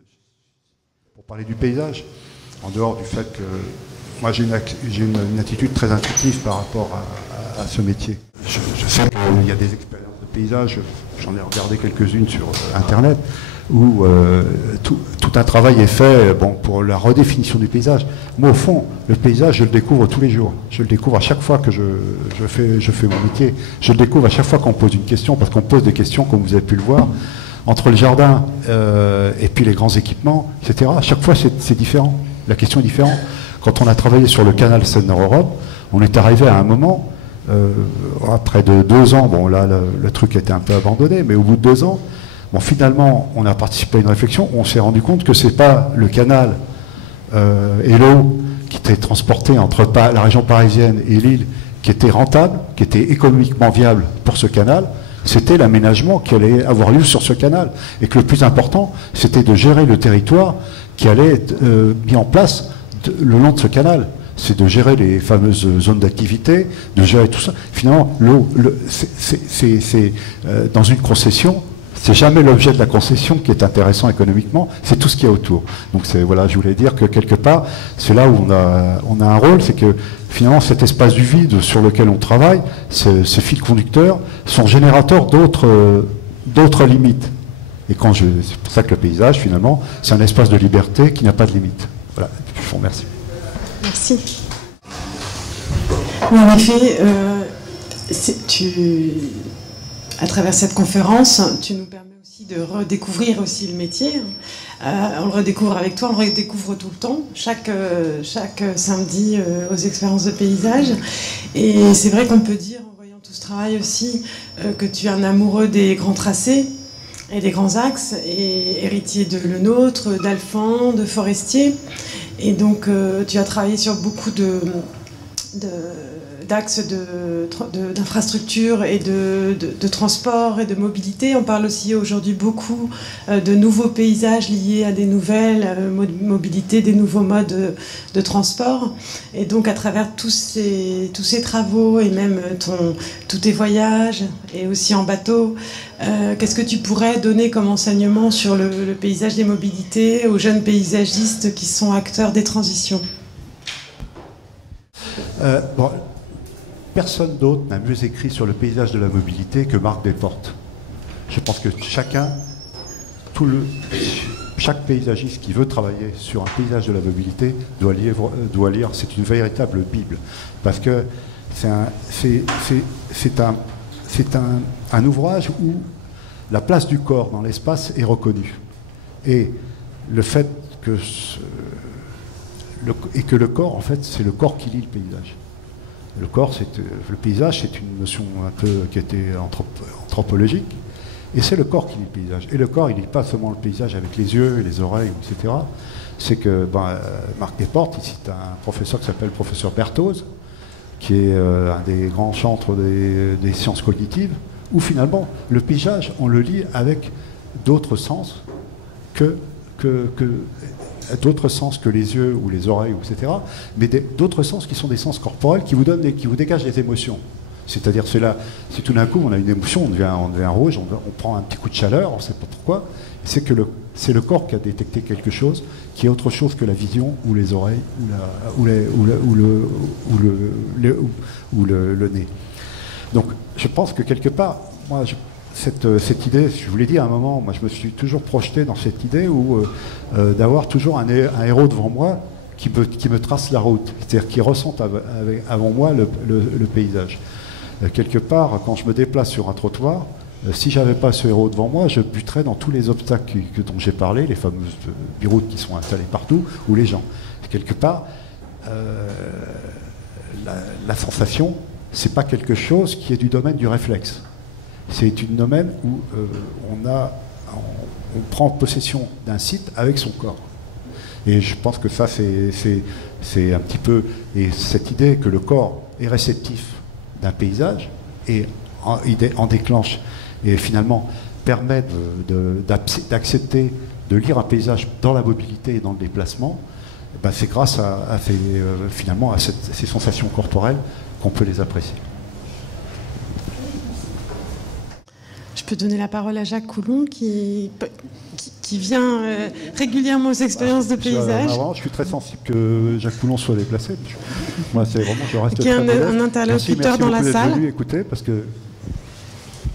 pour parler du paysage, en dehors du fait que moi j'ai une attitude très intuitive par rapport à ce métier. Je sais qu'il y a des expériences de paysage, j'en ai regardé quelques-unes sur Internet, où tout un travail est fait pour la redéfinition du paysage. Moi, au fond, le paysage, je le découvre tous les jours. Je le découvre à chaque fois que je fais mon métier. Je le découvre à chaque fois qu'on pose une question, parce qu'on pose des questions, comme vous avez pu le voir, entre le jardin et puis les grands équipements, etc. À chaque fois, c'est différent. La question est différente. Quand on a travaillé sur le canal Seine-Nord-Europe, on est arrivé à un moment, après de 2 ans, bon là, le truc était un peu abandonné, mais au bout de 2 ans, bon, finalement, on a participé à une réflexion, on s'est rendu compte que ce n'est pas le canal et l'eau qui était transporté entre la région parisienne et l'île qui était rentable, qui était économiquement viable pour ce canal, c'était l'aménagement qui allait avoir lieu sur ce canal. Et que le plus important, c'était de gérer le territoire qui allait être mis en place le long de ce canal. C'est de gérer les fameuses zones d'activité, de gérer tout ça. Finalement, l'eau, dans une concession, c'est jamais l'objet de la concession qui est intéressant économiquement, c'est tout ce qu'il y a autour. Donc voilà, je voulais dire que quelque part, c'est là où on a un rôle, c'est que finalement cet espace du vide sur lequel on travaille, ces fils conducteurs, sont générateurs d'autres limites. Et c'est pour ça que le paysage, finalement, c'est un espace de liberté qui n'a pas de limite. Voilà, je vous remercie. Merci. Oui, en effet, à travers cette conférence, tu nous permets aussi de redécouvrir aussi le métier. On le redécouvre avec toi, on le redécouvre tout le temps, chaque samedi aux expériences de paysage. Et c'est vrai qu'on peut dire, en voyant tout ce travail aussi, que tu es un amoureux des grands tracés et des grands axes, et héritier de Le Nôtre, d'Alphand, de Forestier. Et donc, tu as travaillé sur beaucoup d'axes d'infrastructures et de transport et de mobilité. On parle aussi aujourd'hui beaucoup de nouveaux paysages liés à des nouvelles mobilités, des nouveaux modes de transport. Et donc, à travers tous ces travaux et même tous tes voyages et aussi en bateau, qu'est-ce que tu pourrais donner comme enseignement sur le paysage des mobilités aux jeunes paysagistes qui sont acteurs des transitions? Bon, personne d'autre n'a mieux écrit sur le paysage de la mobilité que Marc Desportes. Je pense que chaque paysagiste qui veut travailler sur un paysage de la mobilité doit lire. C'est une véritable Bible, parce que c'est un ouvrage où la place du corps dans l'espace est reconnue. Et le fait que le corps, en fait, c'est le corps qui lit le paysage. Le paysage, c'est une notion un peu qui était anthropologique, et c'est le corps qui lit le paysage. Et le corps, il ne lit pas seulement le paysage avec les yeux et les oreilles, etc. C'est que Marc Desportes, il cite un professeur qui s'appelle le professeur Berthoz, qui est un des grands chantres des sciences cognitives, où finalement, le paysage, on le lit avec d'autres sens d'autres sens que les yeux ou les oreilles, etc., mais d'autres sens qui sont des sens corporels qui vous dégagent des émotions. C'est-à-dire, si tout d'un coup on a une émotion, on devient rouge, on prend un petit coup de chaleur, on ne sait pas pourquoi, c'est que c'est le corps qui a détecté quelque chose qui est autre chose que la vision ou les oreilles ou le nez. Donc, je pense que quelque part, moi, cette idée, je vous l'ai dit à un moment, moi je me suis toujours projeté dans cette idée d'avoir toujours un héros devant moi qui me trace la route, c'est-à-dire qui ressente avant moi le paysage. Quelque part, quand je me déplace sur un trottoir, si j'avais pas ce héros devant moi, je buterais dans tous les obstacles dont j'ai parlé, les fameuses biroutes qui sont installées partout, ou les gens. Quelque part, la sensation, c'est pas quelque chose qui est du domaine du réflexe. C'est un domaine où on prend possession d'un site avec son corps. Et je pense que ça, c'est un petit peu... Et cette idée que le corps est réceptif d'un paysage et en déclenche et finalement permet d'accepter de lire un paysage dans la mobilité et dans le déplacement, c'est grâce finalement à ces sensations corporelles qu'on peut les apprécier. Je peux donner la parole à Jacques Coulon qui vient régulièrement aux expériences de paysage. Je suis très sensible que Jacques Coulon soit déplacé. Moi, c'est vraiment, je reste qui est un interlocuteur dans la salle. Venu écouter parce que...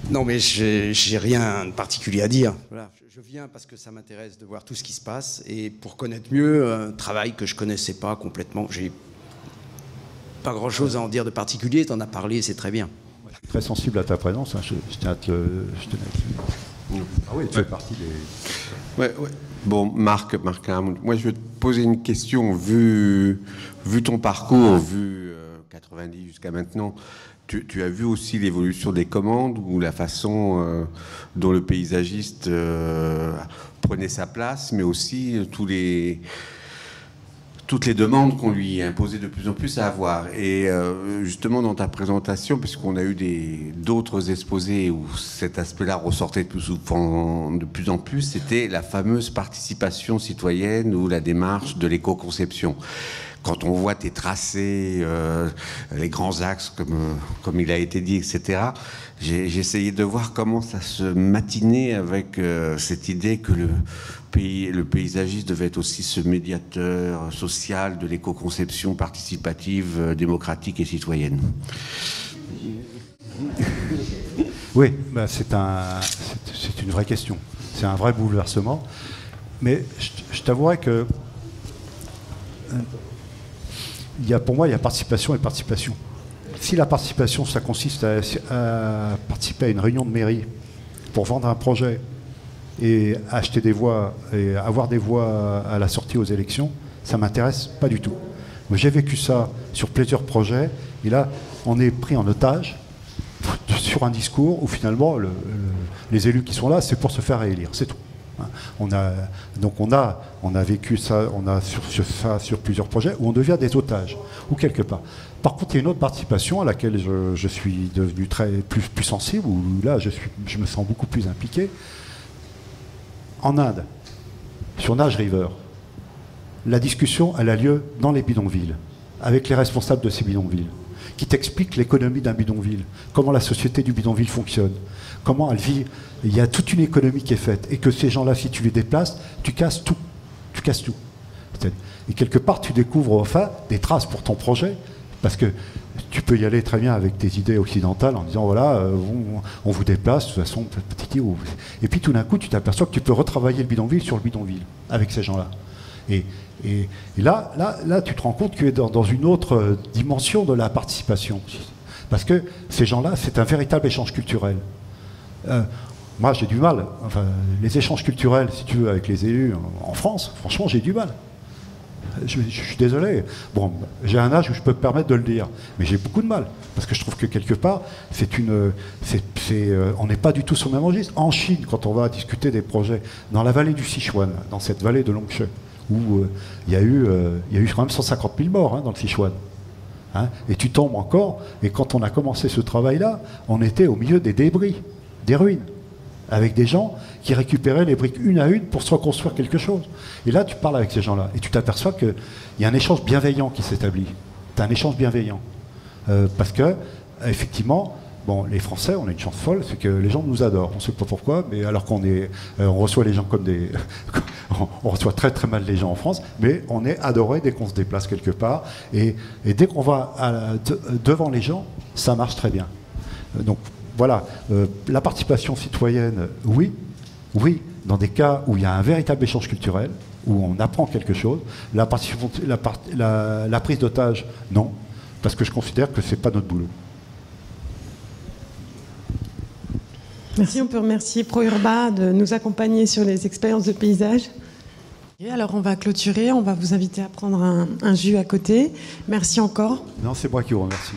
Non, mais j'ai rien de particulier à dire. Voilà. Je viens parce que ça m'intéresse de voir tout ce qui se passe et pour connaître mieux un travail que je connaissais pas complètement. J'ai pas grand-chose à en dire de particulier. T'en as parlé, c'est très bien. Je suis très sensible à ta présence. Hein. Je tenais à te Ah oui, tu fais partie des... Ouais. Bon, Marc Hamoun, moi je veux te poser une question. Vu ton parcours, vu 90 jusqu'à maintenant, tu as vu aussi l'évolution des commandes ou la façon dont le paysagiste prenait sa place, mais aussi tous les toutes les demandes qu'on lui imposait de plus en plus à avoir. Et justement, dans ta présentation, puisqu'on a eu d'autres exposés où cet aspect-là ressortait de plus en plus, c'était la fameuse participation citoyenne ou la démarche de l'éco-conception. Quand on voit tes tracés, les grands axes, comme il a été dit, etc., j'ai essayé de voir comment ça se matinait avec cette idée que le paysagiste devait être aussi ce médiateur social de l'éco-conception participative, démocratique et citoyenne. Oui, bah c'est une vraie question. C'est un vrai bouleversement. Mais je t'avouerais que pour moi, il y a participation et participation. Si la participation, ça consiste à participer à une réunion de mairie pour vendre un projet et acheter des voix et avoir des voix à la sortie aux élections, ça ne m'intéresse pas du tout. J'ai vécu ça sur plusieurs projets et là, on est pris en otage sur un discours où finalement, les élus qui sont là, c'est pour se faire réélire, c'est tout. On a vécu ça, sur plusieurs projets où on devient des otages, ou quelque part. Par contre, il y a une autre participation à laquelle je suis devenu plus sensible, où là, je me sens beaucoup plus impliqué. En Inde, sur Naj River, la discussion, elle a lieu dans les bidonvilles, avec les responsables de ces bidonvilles, qui t'expliquent l'économie d'un bidonville, comment la société du bidonville fonctionne, comment elle vit. Il y a toute une économie qui est faite, et que ces gens-là, si tu les déplaces, tu casses tout. Tu casses tout. Et quelque part, tu découvres enfin des traces pour ton projet, parce que tu peux y aller très bien avec tes idées occidentales en disant voilà, on vous déplace, de toute façon, petit. Et puis tout d'un coup, tu t'aperçois que tu peux retravailler le bidonville sur le bidonville avec ces gens-là. Et là, tu te rends compte que tu es dans une autre dimension de la participation. Parce que ces gens-là, c'est un véritable échange culturel. Moi, j'ai du mal. Enfin, les échanges culturels, si tu veux, avec les élus en France, franchement, j'ai du mal. Je suis désolé. Bon, j'ai un âge où je peux me permettre de le dire, mais j'ai beaucoup de mal. Parce que je trouve que quelque part, on n'est pas du tout sur le même registre. En Chine, quand on va discuter des projets, dans la vallée du Sichuan, dans cette vallée de Longshe, où il y a eu quand même 150 000 morts dans le Sichuan. Et tu tombes encore, et quand on a commencé ce travail-là, on était au milieu des débris, des ruines, avec des gens qui récupéraient les briques une à une pour se reconstruire quelque chose. Et là, tu parles avec ces gens-là, et tu t'aperçois qu'il y a un échange bienveillant qui s'établit. Tu as un échange bienveillant. Parce que, effectivement, bon, les Français, on a une chance folle, c'est que les gens nous adorent. On ne sait pas pourquoi, mais alors on reçoit les gens comme des... on reçoit très très mal les gens en France, mais on est adoré dès qu'on se déplace quelque part. Et dès qu'on va devant les gens, ça marche très bien. Donc voilà, la participation citoyenne, oui, dans des cas où il y a un véritable échange culturel, où on apprend quelque chose. La prise d'otage, non, parce que je considère que ce n'est pas notre boulot. Merci, on peut remercier ProUrba de nous accompagner sur les expériences de paysage. Et alors on va clôturer, on va vous inviter à prendre un jus à côté. Merci encore. Non, c'est moi qui vous remercie.